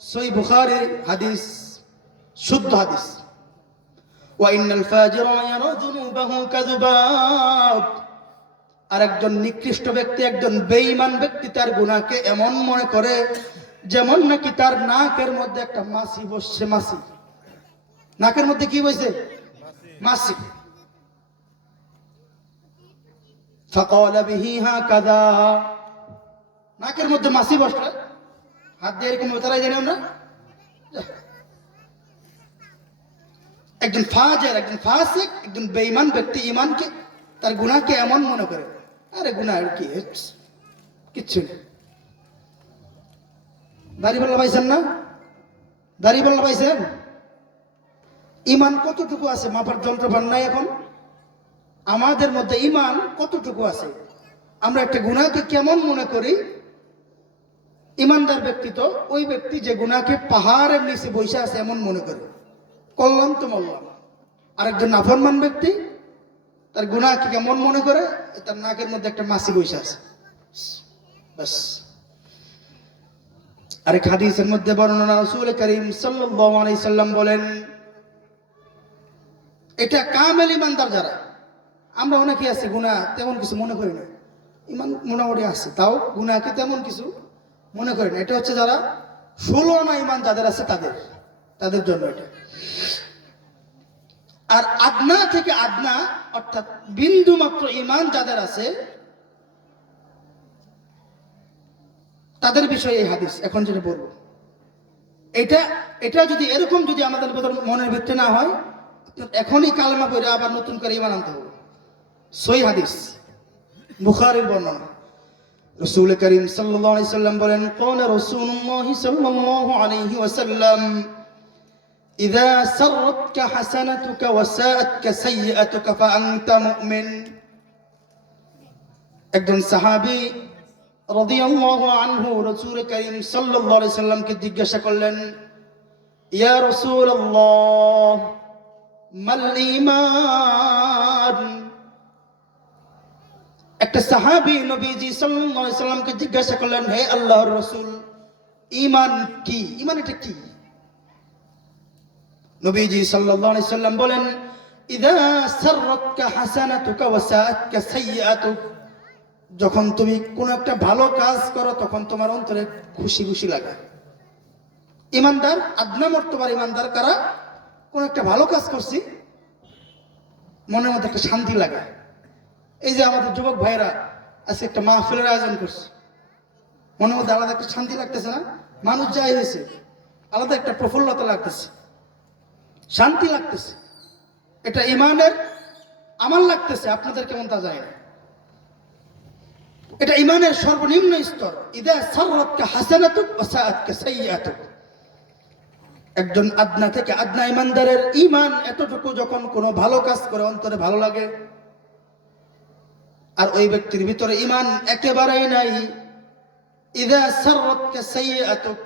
সহিহ বুখারী হাদিস, শুদ্ধ হাদিস। ওয়া ইন্নাল ফাজিরা ইয়ারু যুনুবাহু কাযুবাব। আর একজন নিকৃষ্ট ব্যক্তি, একজন বেঈমান ব্যক্তি তার গুনাহকে এমন মনে করে যেমন নাকি তার নাকের মধ্যে একটা মাছি বসছে। মাছি, নাকের মধ্যে কি বসে? মাছি। ফাকালা বিহি হাকাযা, নাকের মধ্যে মাছি বসলে হাত দিয়ে এরকম উতারাই জানি আমরা। একজন ফাজির, একজন ফাসিক, একজন বেঈমান ব্যক্তি ঈমানকে, তার গুনাহকে এমন মনে করে, আরে গুনাহ আর কি, কিচ্ছু নেই। দাড়িপাল্লা পাইছেন না? দাড়িপাল্লা পাইছেন? ঈমান কতটুকু আছে মাপার যন্ত্র পান নাই এখন? আমাদের মধ্যে ঈমান কতটুকু আছে? আমরা একটা গুনাহকে কেমন মনে করি? ঈমানদার ব্যক্তি তো ওই ব্যক্তি যে গুনাহকে পাহাড়ের নিচে বসে আছে এমন মনে করে, করলাম তো মরলাম। আর একজন নাফরমান ব্যক্তি তার গুনাহকে কেমন মনে করে? তার নাকের মধ্যে একটা মাছি বসে আছে, বাস। আরেক হাদিসের মধ্যে বর্ণনা, রাসূল করিম সাল্লাল্লাহু আলাইহি সাল্লাম বলেন, এটা কামেল ঈমানদার যারা, আমরা অনেকে আছে গুনাহ তেমন কিছু মনে করি না, ঈমান মোটামুটি আছে, তাও গুনাহকে তেমন কিছু মনে করি না। এটা হচ্ছে যারা 16 আনা ঈমান যাদের আছে তাদের জন্য এটা। আর আদনা থেকে আদনা অর্থাৎ বিন্দু মাত্র ঈমান যাদের আছে তাদের বিষয়ে এই হাদিস এখন যেটা বলবো, এটা যদি এরকম যদি আমাদের মনের ভিতরে না হয়, এখনই কালেমা পড়ে আবার নতুন করে ঈমান আনতে হবে। সহিহ হাদিস, বুখারীর বর্ণনা। রাসূল করিম সাল্লাল্লাহু আলাইহি সাল্লাম বলেন, ক্বালা রাসূলুল্লাহ সাল্লাল্লাহু আলাইহি ওয়াসাল্লাম, ইযা সাররাতকা হাসানাতুকা ওয়া সাআতকা সাইয়্যাতুকা ফাআনতা মুমিন। একজন সাহাবী রাদিয়াল্লাহু আনহু রাসূল করিম সাল্লাল্লাহু আলাইহি সাল্লামকে জিজ্ঞাসা করলেন, ইয়া রাসূলুল্লাহ মাল ঈমান। একটা সাহাবী নবীজি সাল্লাল্লাহু আলাইহি সাল্লামকে জিজ্ঞাসা করলেন, হে আল্লাহর রাসূল, ঈমান কি? ঈমান এটা কি? নবীজি সাল্লাল্লাহু আলাইহি সাল্লাম বলেন, ইযা সাররাতকা হাসানাতুকা ওয়া সাআতকা সাইয়্যাতুক। যখন তুমি কোন একটা ভালো কাজ করো তখন তোমার অন্তরে খুশি খুশি লাগে। ঈমানদার, আদনা মর্তবার ঈমানদার কারা? কোন একটা ভালো কাজ করছি, মনের মধ্যে একটা শান্তি লাগে। এই যে আমাদের যুবক ভাইরা আজকে একটা মাহফিলের আয়োজন করছে, মনের মধ্যে আলাদা একটা শান্তি লাগতেছে না? মানুষ যাই হয়েছে, আলাদা একটা প্রফুল্লতা লাগতেছে, শান্তি লাগতেছে। এটা ঈমানের আমাল লাগতেছে, আপনাদের কেমন তা যায় না। এটা ঈমানের সর্বনিম্ন স্তর। ইযা সাররাতকা হাসানাতুক ওয়া সাআতকা সাইয়্যাতুক। একজন আদনা থেকে আদনা ঈমানদারের ঈমান এতটুকু, যখন কোনো ভালো কাজ করে অন্তরে ভালো লাগে, আর ওই ব্যক্তির ভিতরে ঈমান একেবারেই নাই। ইযা সাররাতকা সাইয়্যাতুক।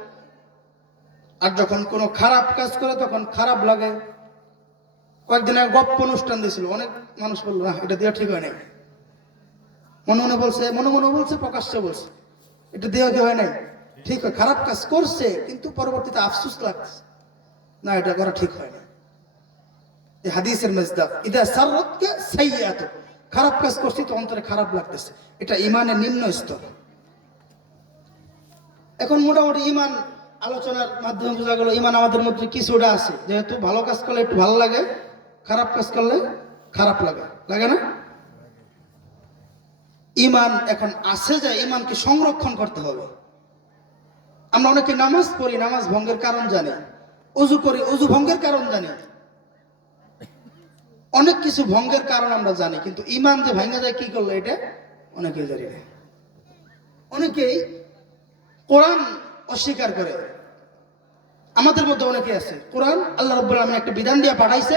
আর যখন কোনো খারাপ কাজ করে তখন খারাপ লাগে। কয়েকদিন আগে গপ্প অনুষ্ঠান দিয়েছিল, অনেক মানুষ বললো না এটা দেওয়া ঠিক হয় নাই, মনে মনে বলছে, প্রকাশ্যে বলছে এটা দেওয়া কি হয় নাই, ঠিক হয়, খারাপ কাজ করছে কিন্তু পরবর্তীতে আফসোস লাগছে, না এটা করা ঠিক হয় না। এই হাদিসের মেজদাক, ইদা সাররাতকা সাইয়্যাতুক, খারাপ কাজ করছি তো অন্তরে খারাপ লাগতেছে, এটা ঈমানের নিম্ন স্তর। এখন মোটামুটি ঈমান আলোচনার মাধ্যমে বোঝা গেল ঈমান আমাদের মধ্যে কিছুটা আছে, যেহেতু ভালো কাজ করলে একটু ভালো লাগে, খারাপ কাজ করলে খারাপ লাগে, লাগে না? ঈমান এখন আছে যে ঈমানকে সংরক্ষণ করতে হবে। আমরা অনেকে নামাজ পড়ি, নামাজ ভঙ্গের কারণ জানি, ওযু করি, ওযু ভঙ্গের কারণ জানি, অনেক কিছু ভঙ্গের কারণ আমরা জানি, কিন্তু ঈমান যে ভেঙে যায় কি করলে এটা অনেকেই জানি না। অনেকেই কোরআন অস্বীকার করে, আমাদের মধ্যে অনেকে আছে কোরআন আল্লাহ রাব্বুল আলামিন একটা বিধান দিয়ে পাঠাইছে,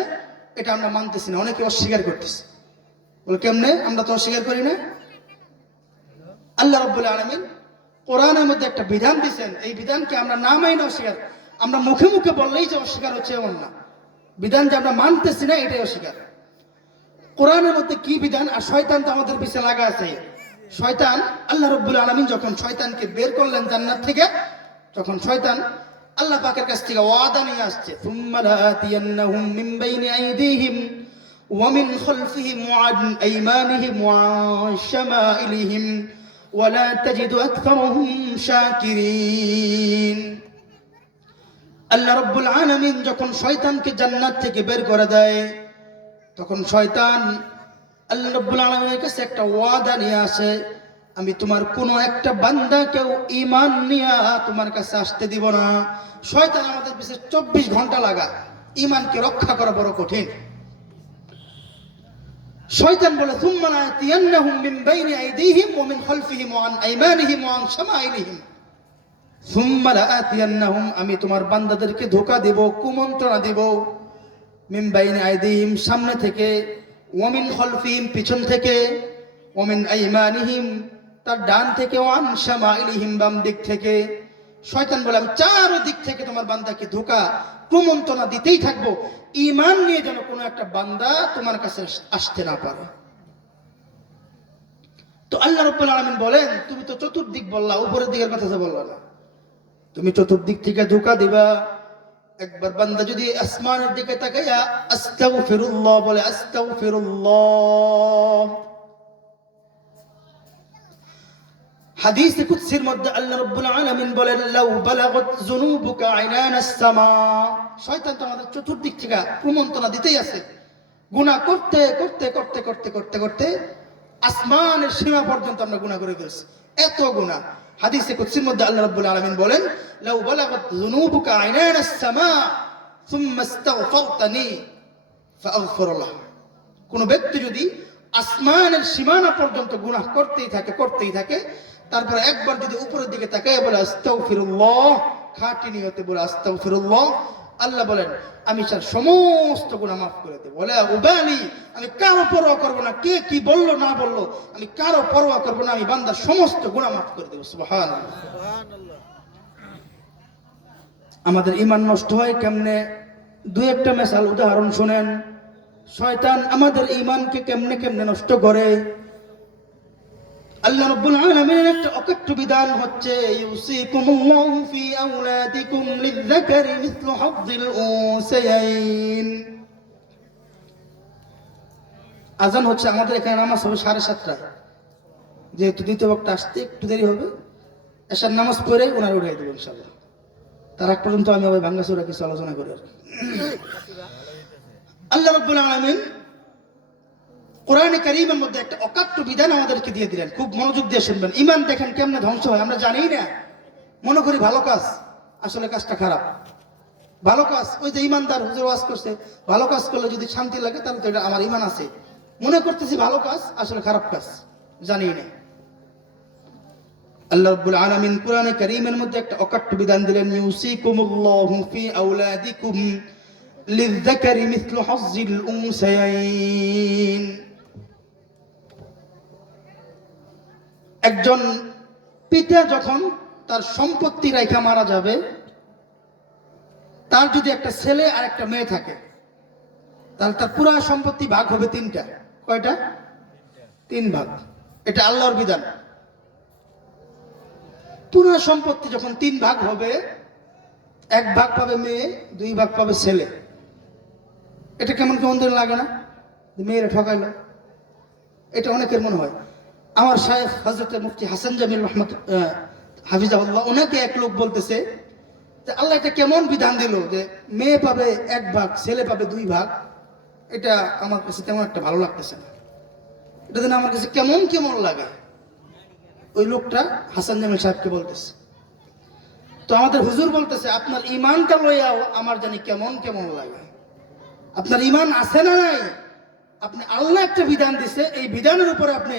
এটা আমরা মানতেছি না, অনেকে অস্বীকার করতেছে। বলে কেমনে? আমরা তো অস্বীকার করি না। আল্লাহ রাব্বুল আলামিন কোরআনের মধ্যে একটা বিধান দিয়েছেন, এই বিধানকে আমরা না মাইনে অস্বীকার, আমরা মুখে মুখে বললেই যে অস্বীকার হচ্ছে এমন না, বিধান যে আমরা মানতেছি না এটাই অস্বীকার। কোরআনের মধ্যে কি বিধান, আর শয়তান তো আমাদের পিছনে লাগা আছে। শয়তান, আল্লাহ রাব্বুল আলামিন যখন শয়তানকে বের করলেন জান্নাত থেকে, যখন শয়তান আল্লাহ পাকের কাছ থেকে ওয়াদা নিয়ে আসছে, সুম্মা লাআতিয়ান্নাহুম মিন বাইনি আইদিহিম ওয়া মিন খালফিহিম ওয়া আন আইমানিহিম ওয়া আন শামাইলিহিম ওয়া লা তাজিদু আকসারহুম শাকিরিন। আল্লাহ রাব্বুল আলামিন যখন শয়তানকে জান্নাত থেকে বের করে দেয়, তখন শয়তান আল্লাহ রাব্বুল আলামিনের কাছে একটা ওয়াদা নিয়ে আসে, আমি তোমার কোনো একটা বান্দাকেও ঈমান নিয়ে তোমার কাছে আসতে দিব না। শয়তান আমাদের পিছে 24 ঘন্টা লাগা, ঈমানকে রক্ষা করা বড় কঠিন। শয়তান বলে সুম্মা লাআতিয়ান্নাহুম মিন বাইনি আইদিহিম ওয়া মিন খালফিহিম ওয়া আন আইমানিহিম ওয়া আন শামাইলিহিম। সুম্মা লাআতিয়ান্নাহুম, আমি তোমার বান্দাদেরকে ধোঁকা দেব, কুমন্ত্রণা দেব, মিন বাইনি আইদিহিম, সামনে থেকে, ওয়া মিন খালফিহিম, পিছন থেকে, ওয়া মিন আইমানিহিম, তার ডান থেকে, ওয়া আন শামাইলিহিম, বাম দিক থেকে। শয়তান বলে আমি চারো দিক থেকে তোমার বান্দাকে ধোঁকা কুমন্ত্রণা দিতেই থাকবো, ঈমান নিয়ে যেন কোনো একটা বান্দা তোমার কাছে আসতে না পারে। তো আল্লাহ রাব্বুল আলামিন বলেন, তুমি তো চতুর্দিক বললা, উপরের দিকের কথা তো বললা না। তুমি চতুর্দিক থেকে ধোঁকা দিবা, একবার বান্দা যদি আসমানের দিকে তাকাইয়া আস্তাগফিরুল্লাহ বলে, আস্তাগফিরুল্লাহ, হাদিসে কুদসির মধ্যে আল্লাহ রাব্বুল আলামিন বলেন, লাউ বালাগাত যুনুবুকা আইনানাস সামা। শয়তান তো আমাদের চতুর্দিক থেকে কুমন্ত্রণা দিতেই আছে, গুনাহ করতে করতে করতে করতে করতে করতে আসমানের সীমা পর্যন্ত আমরা গুনাহ করে ফেলছি, এত গুনাহ। হাদিসে কুদসির মধ্যে আল্লাহ রাব্বুল আলামিন বলেন, লাউ বালাগাত যুনুবুকা আইনানাস সামা সুম্মা ইস্তাগফারতানি ফাআগফির লাহ। কোন ব্যক্তি যদি আসমানের সীমানা পর্যন্ত গুনাহ করতেই থাকে করতেই থাকে, তারপরে একবার যদি উপরের দিকে তাকায় বলে আস্তাগফিরুল্লাহ, খাঁটি নিয়তে বলে আস্তাগফিরুল্লাহ, আল্লাহ বলেন আমি তার সমস্ত গুনাহ মাফ করে দেব। বলে উবালি, আমি কারো পরোয়া করব না, কে কি বললো না বললো, আমি কারো পরোয়া করব না, আমি বান্দার সমস্ত গুনাহ মাফ করে দেব। সুবহানাল্লাহ। আমাদের ঈমান নষ্ট হয় কেমনে? দুই একটা মিসাল উদাহরণ শুনেন। শয়তান আমাদের ঈমানকে কেমনে কেমনে নষ্ট করে। আল্লাহ রাব্বুল আলামিনের একটা অকট্য বিধান হচ্ছে, ইউসিকুমুল্লাহু ফি আওলাদিকুম লিযযাকারি মিসলু হাযযিল উনসায়াইন। আজান হচ্ছে, আমাদের এখানে নামাজ হবে 7:30টায়, যেহেতু দ্বিতীয় বক্তা আসতে একটু দেরি হবে, এশার নামাজ পড়ে ওনার উঠাই দেবো ইনশাআল্লাহ। তার আগ পর্যন্ত আমি ওই ভাঙ্গাচোরা কিছু আলোচনা করি আর কি। আল্লাহ রাব্বুল আলামিন কোরআনে কারীমের মধ্যে একটা অকাট্য বিধান আমাদেরকে দিয়ে দিলেন, খুব মনোযোগ দিয়ে শুনবেন। ঈমান দেখেন কেমনে ধ্বংস হয়, আমরা জানি না, মনে করি ভালো কাজ, আসলে কাজটা খারাপ। ভালো কাজ, ওই যে ঈমানদার হুজুর ওয়াজ করছে, ভালো কাজ করলে যদি শান্তি লাগে তাহলে তো এটা আমার ঈমান আছে, মনে করতেছি ভালো কাজ, আসলে খারাপ কাজ, জানি না। আল্লাহ রাব্বুল আলামিন কোরআনে কারীমের মধ্যে একটা অকাট্য বিধান দিলেন, ইউসিকুমুল্লাহু ফি আওলাদিকুম লিযযাকারি মিসলু হাযযিল উনসায়াইন। একজন পিতা যখন তার সম্পত্তি রাইখা মারা যাবে, তার যদি একটা ছেলে আর একটা মেয়ে থাকে, তাহলে তার পুরা সম্পত্তি ভাগ হবে 3টা। কয়টা? 3 ভাগ। এটা আল্লাহর বিধান। পুরা সম্পত্তি যখন 3 ভাগ হবে, 1 ভাগ পাবে মেয়ে, 2 ভাগ পাবে ছেলে। এটা কেমন কেমন ধরে লাগে না? মেয়েরা ঠকাইলো, এটা অনেকের মনে হয়। আমার শায়েখ হযরত মুফতি হাসান জামিল রহমত হাফিজাহুল্লাহ, ওনাকে এক লোক বলতেছে যে আল্লাহ এটা কেমন বিধান দিল যে মেয়ে পাবে 1 ভাগ, ছেলে পাবে 2 ভাগ। এটা আমার কাছে তেমন একটা ভালো লাগতেছে না, এটা যেন আমার কাছে কেমন কেমন লাগে। ওই লোকটা হাসান জামিল সাহেবকে বলতেছে। তো আমাদের হুজুর বলতেছে, আপনার ঈমানটা লইয়াও আমার জানি কেমন কেমন লাগে। আপনার ঈমান আছে না নাই? আপনি আল্লাহ একটা বিধান দিছে, এই বিধানের উপরে আপনি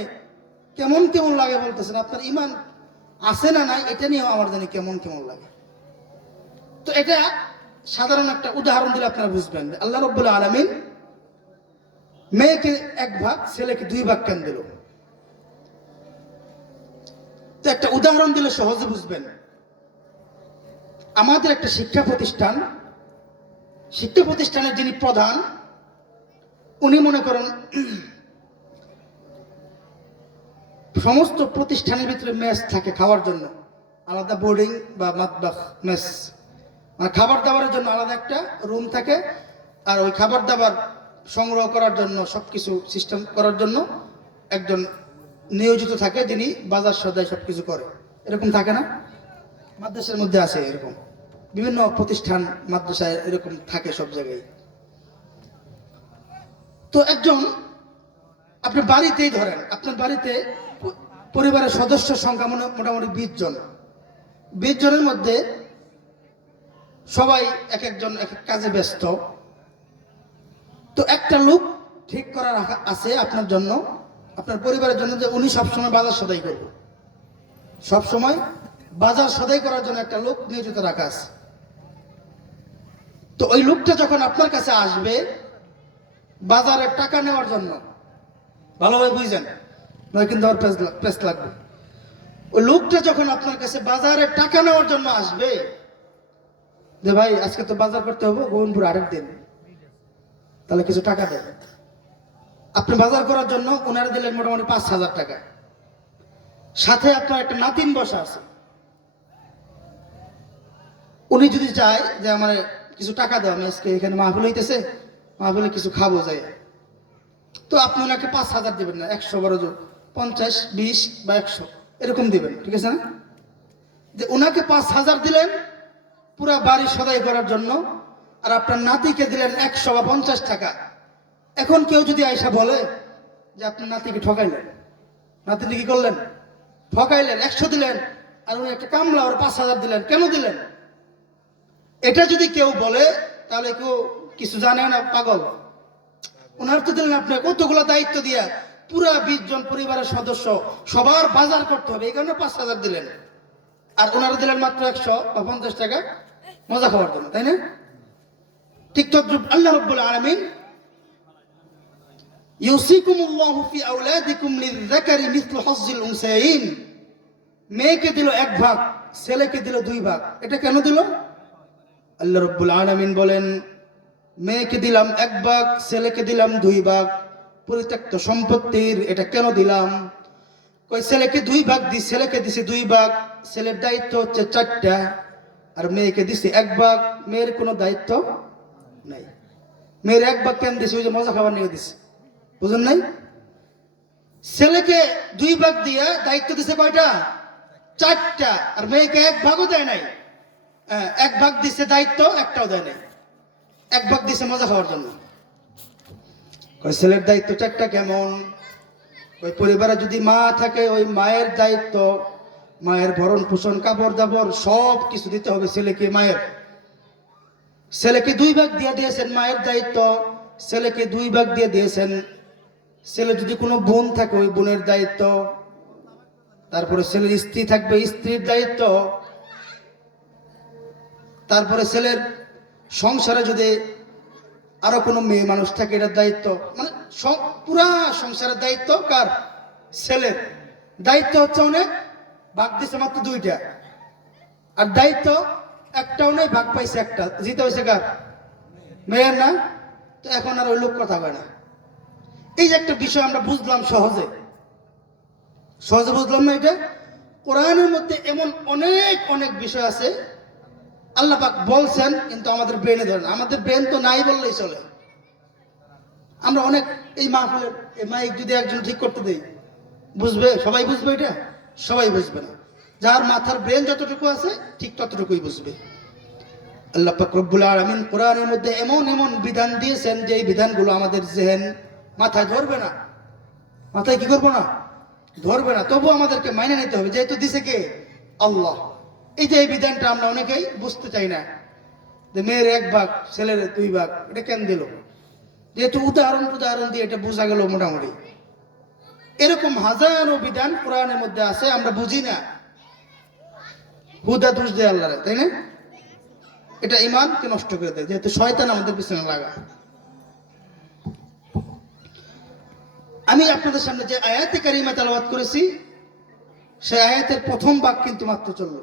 কেমন কেমন লাগে বলতেছেন, আপনার ঈমান আছে না নাই এটা নিয়েও আমার জানি কেমন কেমন লাগে। তো এটা সাধারণ একটা উদাহরণ দিলে আপনারা বুঝবেন। আল্লাহ রাব্বুল আলামিন মেয়েকে 1 ভাগ, ছেলেকে 2 ভাগ কেন দিল? তো একটা উদাহরণ দিলে সহজে বুঝবেন। আমাদের একটা শিক্ষা প্রতিষ্ঠান, শিক্ষা প্রতিষ্ঠানের যিনি প্রধান, উনি মনে করেন সমস্ত প্রতিষ্ঠানের ভিতরে মেস থাকে খাওয়ার জন্য, আলাদা বোর্ডিং বা মাতবাখ মেস, মানে খাবার দাবারের জন্য আলাদা একটা রুম থাকে, আর ওই খাবার দাবার সংগ্রহ করার জন্য সবকিছু সিস্টেম করার জন্য একজন নিয়োজিত থাকে, যিনি বাজার সদাই সবকিছু করে। এরকম থাকে না? মাদ্রাসার মধ্যে আছে এরকম, বিভিন্ন প্রতিষ্ঠান মাদ্রাসায় এরকম থাকে সব জায়গায়। তো একজন, আপনি বাড়িতেই ধরেন, আপনার বাড়িতে পরিবারের সদস্য সংখ্যা মোটামুটি 20 জন। 20 জনের মধ্যে সবাই এক একজন এক এক কাজে ব্যস্ত। তো একটা লোক ঠিক করা রাখা আছে আপনার জন্য, আপনার পরিবারের জন্য, যে উনি সবসময় বাজার সদাই করবে। সবসময় বাজার সদাই করার জন্য একটা লোক নিয়োজিত রাখা আছে। তো ওই লোকটা যখন আপনার কাছে আসবে বাজারের টাকা নেওয়ার জন্য, ভালোভাবে বুঝছেন, নয় কিন্তু আমার প্রেস লাগবে। ওই লোকটা যখন আপনার কাছে বাজারে টাকা নেওয়ার জন্য আসবে, যে ভাই আজকে তো বাজার করতে হবে, গোবিন্দপুর আরেক দিন, তাহলে কিছু টাকা দেন। আপনি বাজার করার জন্য ওনারা দিলেন মোটামুটি 5,000 টাকা। সাথে আপনার একটা নাতিন বসা আছে, উনি যদি চায় যে আমার কিছু টাকা দাও, আমি আজকে এখানে মাহফিল হইতেছে, মাহফিলে কিছু খাবো যাই, তো আপনি ওনাকে 5,000 দেবেন না, 100 বড় জোর 50, 20 বা 100 এরকম দিবেন, ঠিক আছে না? যে ওনাকে 5,000 দিলেন পুরা বাড়ি সদাই করার জন্য, আর আপনার নাতিকে দিলেন 100 বা 50 টাকা। এখন কেউ যদি আয়সা বলে যে আপনার নাতিকে ঠকাইলেন, নাতিকে কি করলেন? ঠকাইলেন, 100 দিলেন, আর উনি একটা কামলা ওর 5,000 দিলেন, কেন দিলেন? এটা যদি কেউ বলে তাহলে কেউ কিছু জানে না, পাগল। ওনার তো দিলেন আপনার কতগুলো দায়িত্ব দিয়া, পুরা 20 জন পরিবারের সদস্য সবার বাজার করতে হবে, এই কারণে 5,000 দিলেন, আর ওনারা দিলেন মাত্র 100 বা 50 টাকা মজা খাওয়ার জন্য, তাই না? ঠিক তদ্রুপ আল্লাহ রাব্বুল আলামিন ইউসিকুমুল্লাহু ফি আওলাদিকুম লিয-যাকারি মিসলু হাজ্জিল উনসায়াইন, মেয়েকে দিল 1 ভাগ, ছেলেকে দিল 2 ভাগ। এটা কেন দিল? আল্লাহ রাব্বুল আলামিন বলেন, মেয়েকে দিলাম 1 ভাগ, ছেলেকে দিলাম 2 ভাগ পরিত্যক্ত সম্পত্তির। এটা কেন দিলাম? কই ছেলেকে 2 ভাগ দি, ছেলেকে দিছে 2 ভাগ, ছেলের দায়িত্ব হচ্ছে 4টা, আর মেয়েকে দিছে 1 ভাগ, মেয়ের কোনো দায়িত্ব নাই। মেয়ের 1 ভাগ কেন দিছে? ওই যে মজা খাবার নিয়ে দিছে, বুঝুন নাই? ছেলেকে 2 ভাগ দিয়া দায়িত্ব দিছে কয়টা? 4টা, আর মেয়েকে 1 ভাগও দেয় নাই। 1 ভাগ দিছে দায়িত্ব, একটাও দেয় নাই, 1 ভাগ দিছে মজা খাওয়ার জন্য। কই ছেলের দায়িত্ব 4টা কেমন? ওই পরিবারে যদি মা থাকে, ওই মায়ের দায়িত্ব, মায়ের ভরণ পোষণ, কাপড় দাপড় সব কিছু দিতে হবে ছেলেকে, মায়ের। ছেলেকে 2 ভাগ দিয়ে দিয়েছেন মায়ের দায়িত্ব, ছেলেকে 2 ভাগ দিয়ে দিয়েছেন। ছেলে যদি কোনো বোন থাকে, ওই বোনের দায়িত্ব। তারপরে ছেলের স্ত্রী থাকবে, স্ত্রীর দায়িত্ব। তারপরে ছেলের সংসারে যদি আরো কোনো মেয়ে মানুষ থাকে, এটার দায়িত্ব। মানে পুরা সংসারের দায়িত্ব কার? ছেলের। দায়িত্ব হচ্ছে অনেক, ভাগ দিছে মাত্র 2টা, আর দায়িত্ব একটাও নেই, ভাগ পাইছে একটা, জিতে হয়েছে কার? মেয়ের না? তো এখন আর ওই লোক কথা কয় না। এই যে একটা বিষয় আমরা বুঝলাম সহজে, সহজে বুঝলাম না এটা? কোরআনের মধ্যে এমন অনেক অনেক বিষয় আছে আল্লাহ পাক বলছেন, কিন্তু আমাদের ব্রেনে ধরেন, আমাদের ব্রেন তো নাই বললেই চলে। আমরা অনেক, এই মাহফিলের এই মাইক যদি একজন ঠিক করতে দেই, বুঝবে? সবাই বুঝবে? এটা সবাই বুঝবে না। যার মাথার ব্রেন যতটুকু আছে ঠিক ততটুকুই বুঝবে। আল্লাহ পাক রব্বুল আলামিন কোরআনের মধ্যে এমন এমন বিধান দিয়েছেন যে এই বিধানগুলো আমাদের জেহেন মাথায় ধরবে না, মাথায় কি করবো না? ধরবে না। তবু আমাদেরকে মাইনে নিতে হবে, যেহেতু দিছে কে? আল্লাহ। এই যে এই বিধানটা আমরা অনেকেই বুঝতে চাই না, যে মেয়ের 1 ভাগ, ছেলের 2 ভাগ, এটা কেন দিল? যেহেতু উদাহরণ দিয়ে এটা বোঝা গেল মোটামুটি। এরকম হাজারো বিধান কোরআনের মধ্যে আছে, আমরা বুঝি না, হুদা দোষ দেয় আল্লাহরে, তাই না? এটা ঈমানকে নষ্ট করে দেয়, যেহেতু শয়তান আমাদের পিছনে লাগা। আমি আপনাদের সামনে যে আয়াতে কারিমা তেলাওয়াত করেছি, সেই আয়াতের প্রথম ভাগ কিন্তু মাত্র চলল।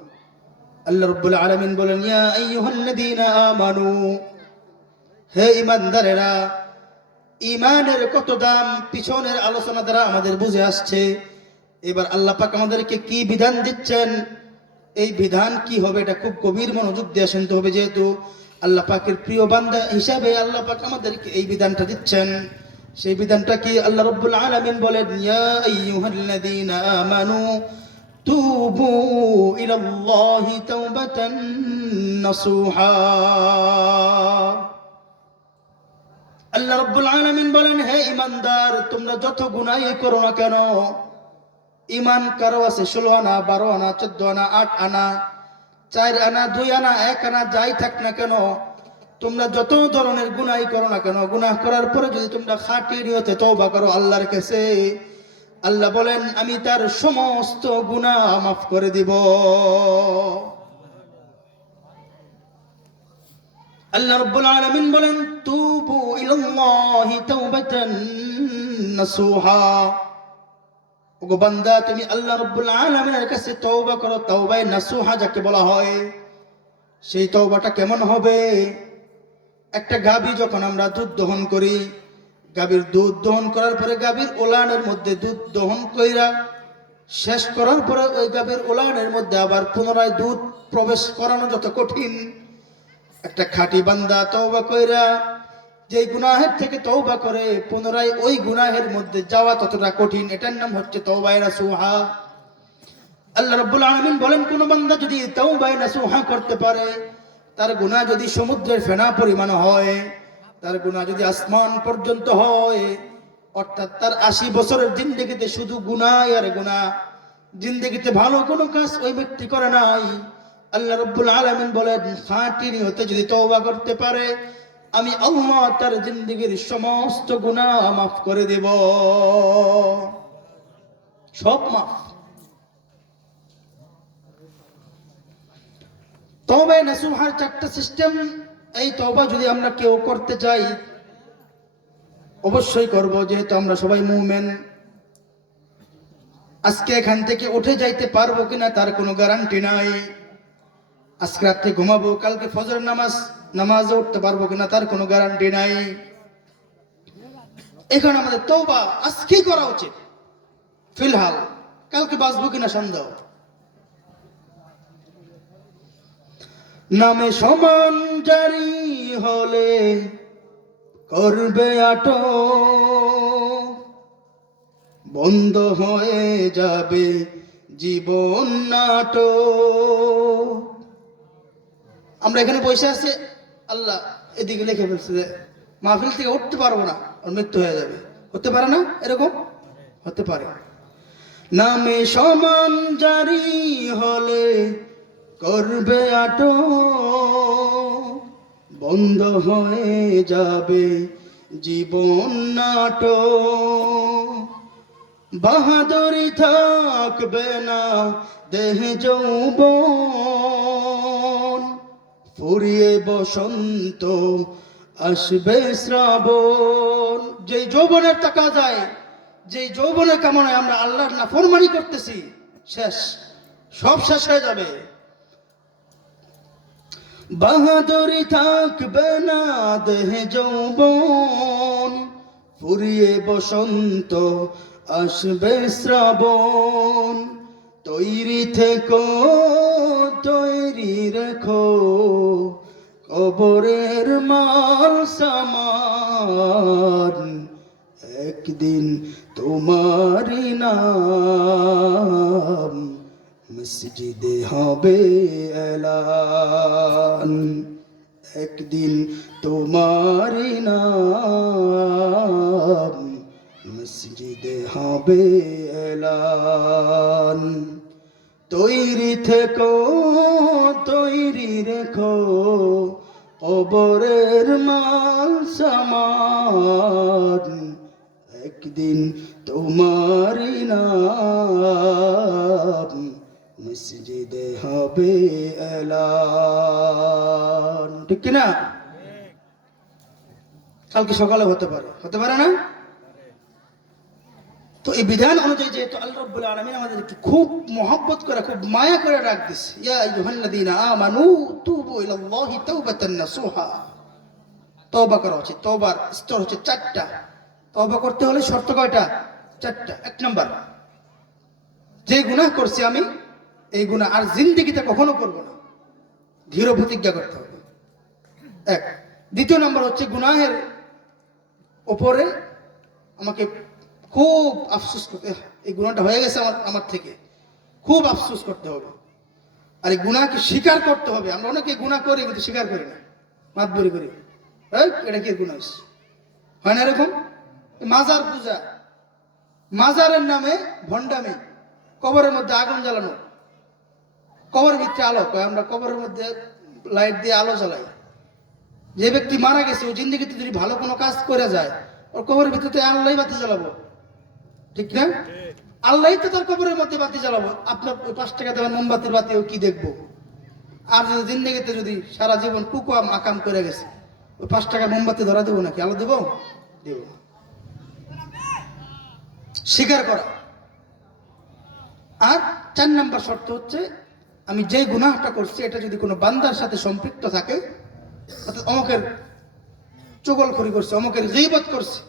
আল্লাহ রাব্বুল আলামিন বলেন, ইয়া আইয়ুহাল্লাযীনা আমানু হে ইমানদারেরা, ইমানের কত দাম পিছনের আলোচনা দ্বারা আমাদের বুঝে আসছে। এবার আল্লাহ পাক আমাদেরকে কি বিধান দিচ্ছেন, এই বিধান কি হবে এটা খুব গভীর মনোযোগ দিয়ে শুনতে হবে, যেহেতু আল্লাহ পাকের প্রিয় বান্দা হিসাবে আল্লাহ পাক আমাদেরকে এই বিধানটা দিচ্ছেন। সেই বিধানটা কি? আল্লাহ রাব্বুল আলামিন বলেন, ইয়া আইয়ুহাল্লাযীনা আমানু তুবু ইলাল্লাহি তাওবাতান নাসুহা। আল্লাহ রাব্বুল আলামিন বলেন, হে ঈমানদার, তোমরা যত গুনাহই করো না কেন, ঈমান কারো আছে 16 আনা, 12 আনা, 14 আনা, 8 আনা, 4 আনা, 2 আনা, 1 আনা, যাই থাক না কেন, তোমরা যত ধরনের গুনাহই করো না কেন, গুনাহ করার পরে যদি তোমরা খাঁটি নিয়তে তওবা করো আল্লাহর কাছে, আল্লাহ বলেন আমি তার সমস্ত গুনাহ মাফ করে দিব। আল্লাহ রাব্বুল আলামিন বলেন, তুবু ইলাল্লাহি তাওবাতান নাসুহা। ওগো বান্দা, তুমি আল্লাহ রাব্বুল আলামিনের কাছে তওবা করো। তাওবায়ে নাসুহা যাকে বলা হয়, সেই তওবাটা কেমন হবে? একটা গাভী যখন আমরা দুধ দহন করি, গাভীর দুধ দহন করার পরে গাভীর ওলানের মধ্যে দুধ দহন কইরা শেষ করার পরে ওই গাভীর ওলানের মধ্যে আবার পুনরায় দুধ প্রবেশ করানো যত কঠিন, একটা খাঁটি বান্দা তওবা কইরা যেই গুনাহের থেকে তওবা করে পুনরায় ওই গুনাহের মধ্যে যাওয়া ততটা কঠিন। এটার নাম হচ্ছে তওবায়ে নাসুহা। আল্লাহ রাব্বুল আলামিন বলেন, কোন বান্দা যদি তওবায়ে নাসুহা করতে পারে, তার গুনাহ যদি সমুদ্রের ফেনা পরিমাণ হয়, তার গুনাহ যদি আসমান পর্যন্ত হয়, অর্থাৎ তার 80 বছরের জিন্দেগিতে শুধু গুনাহ আর গুনাহ, জিন্দেগিতে ভালো কোনো কাজ ওই ব্যক্তি করে নাই, আল্লাহ রাব্বুল আলামিন বলেন খাঁটি নিয়তে যদি তওবা করতে পারে, আমি আল্লাহ তার জিন্দেগির সমস্ত গুনাহ মাফ করে দেব, সব মাফ। তওবায়ে নাসুহার 4টা সিস্টেম। এই তওবা যদি আমরা কেউ করতে চাই, অবশ্যই করব, যেহেতু আমরা সবাই মুমিন। আজকে এখান থেকে উঠে যাইতে পারবো কিনা তার কোনো গ্যারান্টি নাই। আজকে রাত্রে ঘুমাবো, কালকে ফজরের নামাজে উঠতে পারবো কিনা তার কোনো গ্যারান্টি নাই। এখন আমাদের তওবা আজকেই করা উচিত ফিলহাল, কালকে বাঁচবো কিনা সন্দেহ। নামে সমান জারি হলে করবে আটো, বন্ধ হয়ে যাবে জীবন নাটক। আমরা এখানে বসে আছি, আল্লাহ এদিকে লিখে ফেলছে যে মাহফিল থেকে উঠতে পারবো না, আর মৃত্যু হয়ে যাবে। হতে পারে না? এরকম হতে পারে। নামে সমান জারি হলে করবে আটো, বন্ধ হয়ে যাবে জীবন নাটক। বাহাদুরি থাকবে না দেহে যৌবন, ফুরিয়ে বসন্ত আসবে শ্রাবণ। যেই যৌবনের টাকা যায়, যেই যৌবনের কামনায় আমরা আল্লাহর নাফরমানি করতেছি, শেষ, সব শেষ হয়ে যাবে। বাহাদুরি থাকবে না দেহে যৌবন, ফুরিয়ে বসন্ত আসবে শ্রাবণ। তৈরি থেকো, তৈরি রেখো কবরের মাল সামান, একদিন তোমারই নাম মসজিদে হবে এলান, একদিন তোমারই নাম মসজিদে হবে এলান। তৈরি থেকো, তৈরি রেখো কবরের মাল সামান, একদিন তোমারই নাম মসজিদে হবে এলান। ঠিক কিনা? কালকে সকালে হতে পারে, হতে পারে না? তো এই বিধান অনুযায়ী যেহেতু আল্লাহ রাব্বুল আলামিন আমাদেরকে খুব মহব্বত করে, খুব মায়া করে ডাক দিচ্ছে, ইয়া আইয়ুহাল্লাযীনা আমানু তুবু ইলাল্লাহি তাওবাতান নাসুহা। তওবা করা উচিত। তওবার স্তর হচ্ছে 4টা। তওবা করতে হলে শর্ত কয়টা? 4টা। 1 নাম্বার, যে গুনাহ করছি আমি, এই গুনাহ আর জিন্দেগিতে কখনো করব না, দৃঢ় প্রতিজ্ঞা করতে হবে। 1। দ্বিতীয় নাম্বার হচ্ছে গুনাহের ওপরে আমাকে খুব আফসোস করতে, এই গুনাহটা হয়ে গেছে আমার থেকে, খুব আফসোস করতে হবে। আর এই গুনাহকে স্বীকার করতে হবে। আমরা অনেকে গুনাহ করি কিন্তু স্বীকার করি না, মাতবরি করি, এটা কি গুনাহ হয় না এরকম? মাজার পূজা, মাজারের নামে ভণ্ডামি, কবরের মধ্যে আগুন জ্বালানো, কবরের ভিতরে আলো, আমরা কবরের মধ্যে লাইট দিয়ে আলো জ্বালাই। যে ব্যক্তি মারা গেছে ও জিন্দগিতে যদি ভালো কোনো কাজ করে যায়, ওর কবরের ভিতরে আল্লাহ বাতি জ্বালাবো, ঠিক না? আল্লাহ তো তার কবরের মধ্যে বাতি জ্বালাবো। আপনার ওই 5 টাকা দেওয়ার মোমবাতির বাতি ও কি দেখবো? আর যদি জিন্দগিতে যদি সারা জীবন কুকুয়াম আকাম করে গেছে, ওই 5 টাকার মোমবাতি ধরা দেবো নাকি? আলো দেবো? দেব। স্বীকার করা। আর 4 নাম্বার শর্ত হচ্ছে, আমি যে গুনাহটা করছি এটা যদি কোনো বান্দার সাথে সম্পৃক্ত থাকে, অর্থাৎ অমুকের চুগলখড়ি করছে, অমুকের গীবত করছে,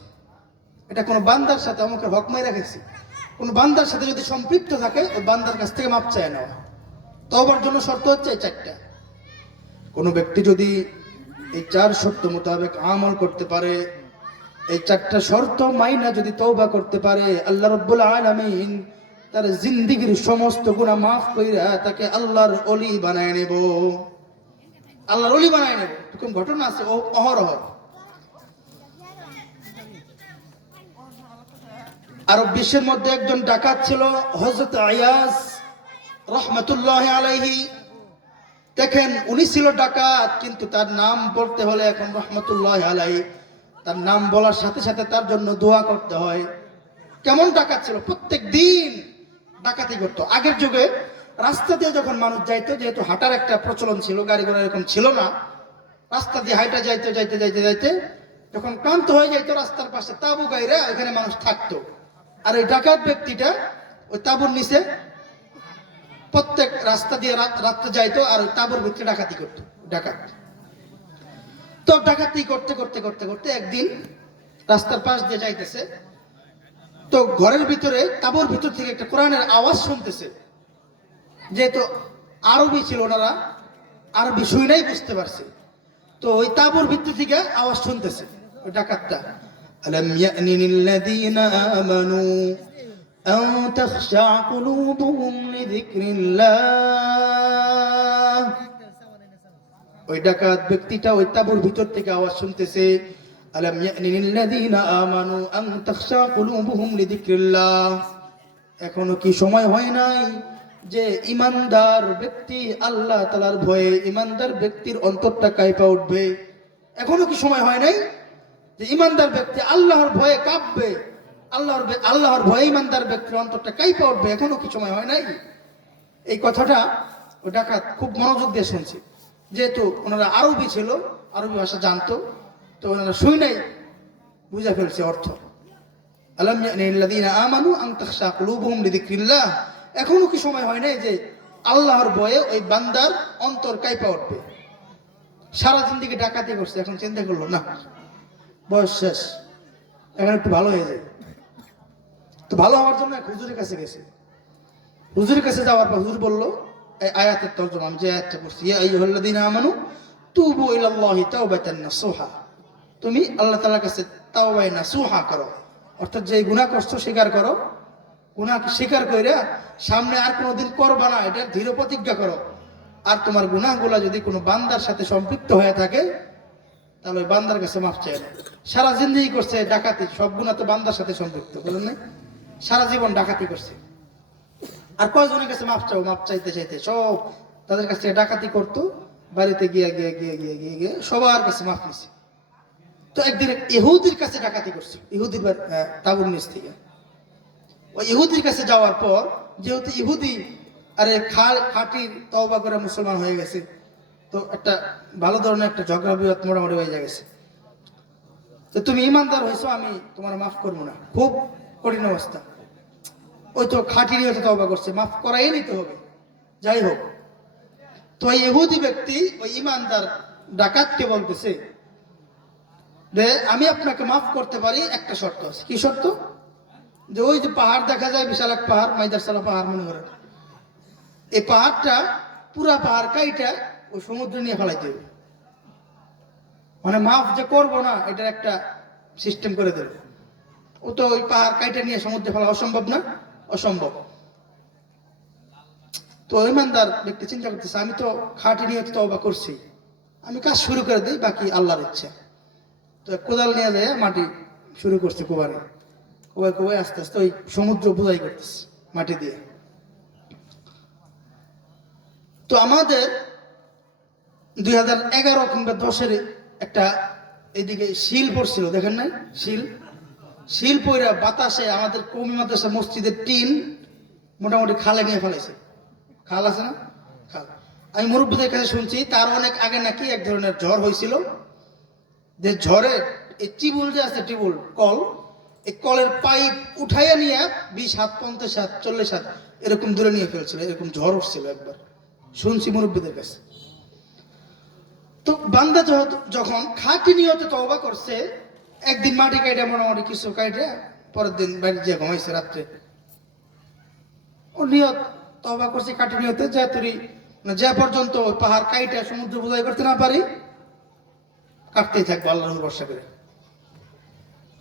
এটা কোনো বান্দার সাথে, অমুকের হক মাইরা গেছে, কোনো বান্দার সাথে যদি সম্পৃক্ত থাকে, ওই বান্দার কাছ থেকে মাপ চায় নেওয়া। তওবার জন্য শর্ত হচ্ছে এই 4টা। কোনো ব্যক্তি যদি এই 4 শর্ত মোতাবেক আমল করতে পারে, এই 4টা শর্ত মাইনা যদি তওবা করতে পারে, আল্লাহ রাব্বুল আলামিন তার জিন্দেগীর সমস্ত গুনাহ মাফ কইরা তাকে আল্লাহর ওলি বানায় নেব। আল্লাহর ওলি বানায় নেব। এরকম ঘটনা আছে অহরহ। আরব বিশ্বের মধ্যে একজন ডাকাত ছিল, হযরত আয়াস রাহমাতুল্লাহি আলাইহি। দেখেন, উনি ছিল ডাকাত, কিন্তু তার নাম বলতে হলে এখন রাহমাতুল্লাহি আলাইহি, তার নাম বলার সাথে সাথে তার জন্য দোয়া করতে হয়। কেমন ডাকাত ছিল? প্রত্যেক দিন ডাকাতি করত। আগের যুগে রাস্তা দিয়ে যখন মানুষ যাইতো, যেহেতু হাঁটার একটা প্রচলন ছিল, গাড়ি ঘোড়া এরকম ছিল না, রাস্তা দিয়ে হাইটা যাইতে যাইতে যাইতে যাইতে যখন ক্লান্ত হয়ে যাইতো, রাস্তার পাশে তাঁবু গাইরা ওখানে মানুষ থাকতো। আর ওই ডাকাত ব্যক্তিটা ওই তাঁবুর নিচে প্রত্যেক রাস্তা দিয়ে রাত্রে যাইতো, আর ওই তাঁবুর ভিতরে ডাকাতি করতো। ডাকাত তো ডাকাতি করতে করতে করতে করতে একদিন রাস্তার পাশ দিয়ে যাইতেছে, তো ঘরের ভিতরে তাঁবুর ভিতর থেকে একটা কোরআনের আওয়াজ শুনতেছে। যেহেতু আরবি ছিল, ওনারা আরবি শুনেই বুঝতে পারছে। তো ওই তাঁবুর ভিতর থেকে আওয়াজ শুনতেছে ওই ডাকাতটা, আলাম ইয়ানি লিল্লাযীনা আমানু আন তাখশা কুলুবুহুম লিযিকরিল্লাহ। ওই ডাকাত ব্যক্তিটা ওই তাঁবুর ভিতর থেকে আওয়াজ শুনতেছে, আলাম ইয়ানি লিল্লাযীনা আমানু আন তাখশা কুলুবুহুম লিযিকরিল্লাহ। এখনো কি সময় হয় নাই যে ইমানদার ব্যক্তি আল্লাহ তাআলার ভয়ে, ইমানদার ব্যক্তির অন্তরটা কাঁপা উঠবে? এখনো কি সময় হয় নাই যে ইমানদার ব্যক্তি আল্লাহর ভয়ে কাঁপবে? আল্লাহর ভয়ে ইমানদার ব্যক্তির অন্তরটা কাঁপা উঠবে। এখনো কি সময় হয় নাই? এই কথাটা ওই ডাকাত খুব মনোযোগ দিয়ে শুনছে। যেহেতু ওনারা আরবি ছিল, আরবি ভাষা জানতো, তো ওনারা শুই নাই, বুঝে ফেলছে অর্থ। আলাম ইয়ানি লিল্লাযীনা আমানু আন তাখশা কুলুবুহুম লিযিকরিল্লাহ। এখনো কি সময় হয় নাই যে আল্লাহর ভয়ে ওই বান্দার অন্তর কাঁপা উঠবে? সারা জিন্দেগি ডাকাতি করছে, এখন চিন্তা করলো না, বয়স শেষ, এখন একটু ভালো হয়ে যায়। তো ভালো হওয়ার জন্য এক হুজুরের কাছে গেছে। হুজুরের কাছে যাওয়ার পর হুজুর বলল, এই আয়াতের তর্জমা আমি যে আয়াতটা পড়ছি, ইয়া আইয়ুহাল্লাযীনা আমানু তুবু ইলাল্লাহি তাওবাতান নাসুহা। তুমি আল্লাহ তাআলার কাছে তাওবায়ে নাসুহা করো, অর্থাৎ যে গুনাহ করছো স্বীকার করো, গুনাহকে স্বীকার কইরা সামনে আর কোনোদিন করবা না, এটা দৃঢ় প্রতিজ্ঞা করো। আর তোমার গুনাহগুলো যদি কোনো বান্দার সাথে সম্পৃক্ত হয়ে থাকে, তাহলে ওই বান্দার কাছে মাফ চাই না। সারা জিন্দগি করছে ডাকাতি, সব গুনাহ তো বান্দার সাথে সম্পৃক্ত, বুঝলেন না? সারা জীবন ডাকাতি করছে, আর কয়জনের কাছে মাফ চাও? মাফ চাইতে চাইতে সব তাদের কাছে ডাকাতি করতো, বাড়িতে গিয়ে গিয়ে গিয়ে গিয়ে গিয়ে গিয়ে সবার কাছে মাফ নিছে। তো একদিন ইহুদির কাছে ডাকাতি করছে, ইহুদির তাঁবুর নিচ থেকে। ওই ইহুদির কাছে যাওয়ার পর, যেহেতু ইহুদি আরে খাঁটি তওবা করে মুসলমান হয়ে গেছে, তো একটা ভালো ধরনের একটা ঝগড়া বিবাদ মোটামুটি হয়ে গেছে। তো তুমি ইমানদার হয়েছো, আমি তোমার মাফ করবো না। খুব কঠিন অবস্থা। ওই তো খাঁটি নিয়ে তওবা করছে, মাফ করাই নিতে হবে, যাই হোক। তো ওই ইহুদি ব্যক্তি ওই ইমানদার ডাকাতকে বলতেছে, যে আমি আপনাকে মাফ করতে পারি, একটা শর্ত আছে। কি শর্ত? যে ওই যে পাহাড় দেখা যায়, বিশাল এক পাহাড়, মাইদারসালা পাহাড় মনে করেন, এই পাহাড়টা পুরা পাহাড় কাইটা ওই সমুদ্রে নিয়ে ফেলাইতে হবে। মানে মাফ যে করবো না, এটার একটা সিস্টেম করে দেবে। ও তো ওই পাহাড় কাইটা নিয়ে সমুদ্রে ফেলা অসম্ভব না? অসম্ভব। তো ইমানদার ব্যক্তি চিন্তা করতেছে, আমি তো খাঁটি নিয়ে তওবা করছি, আমি কাজ শুরু করে দিই, বাকি আল্লাহর ইচ্ছা। তো কোদাল নিয়ে যায় মাটি শুরু করছে কোবানি, কোবাই কোবাই আস্তে আস্তে ওই সমুদ্র বোঝাই করতেছে মাটি দিয়ে। তো আমাদের 2011 কিংবা 10-এর একটা এদিকে শিল পড়ছিল, দেখেন নাই? শিল পইরা বাতাসে আমাদের কওমি মাদ্রাসা মসজিদের টিন মোটামুটি খালে নিয়ে ফেলাইছে। খাল আছে না? খাল। আমি মুরব্বীদের কাছে শুনছি তার অনেক আগে নাকি এক ধরনের ঝড় হয়েছিল, যে ঝড়ে এই টিবুল যে আছে, টিবুল কল, এই কলের পাইপ উঠাইয়া নিয়ে 20 হাত 50 হাত 40 হাত এরকম দূরে নিয়ে ফেলছিল। এরকম ঝড় উঠছিল একবার, শুনছি মুরব্বীদের কাছে। তো বান্দা যখন খাঁটি নিয়তে তওবা করছে, একদিন মাটি কাইটা মোটামুটি কিছু কাইটে পরের দিন বাড়ি যে ঘুমাইছে রাত্রে, ও নিয়ত তওবা করছে খাঁটি নিয়তে, যে তুই যে পর্যন্ত পাহাড় কাইটা সমুদ্র বোঝাই করতে না পারি, কাটতেই থাকবো আল্লাহর ভরসা করে।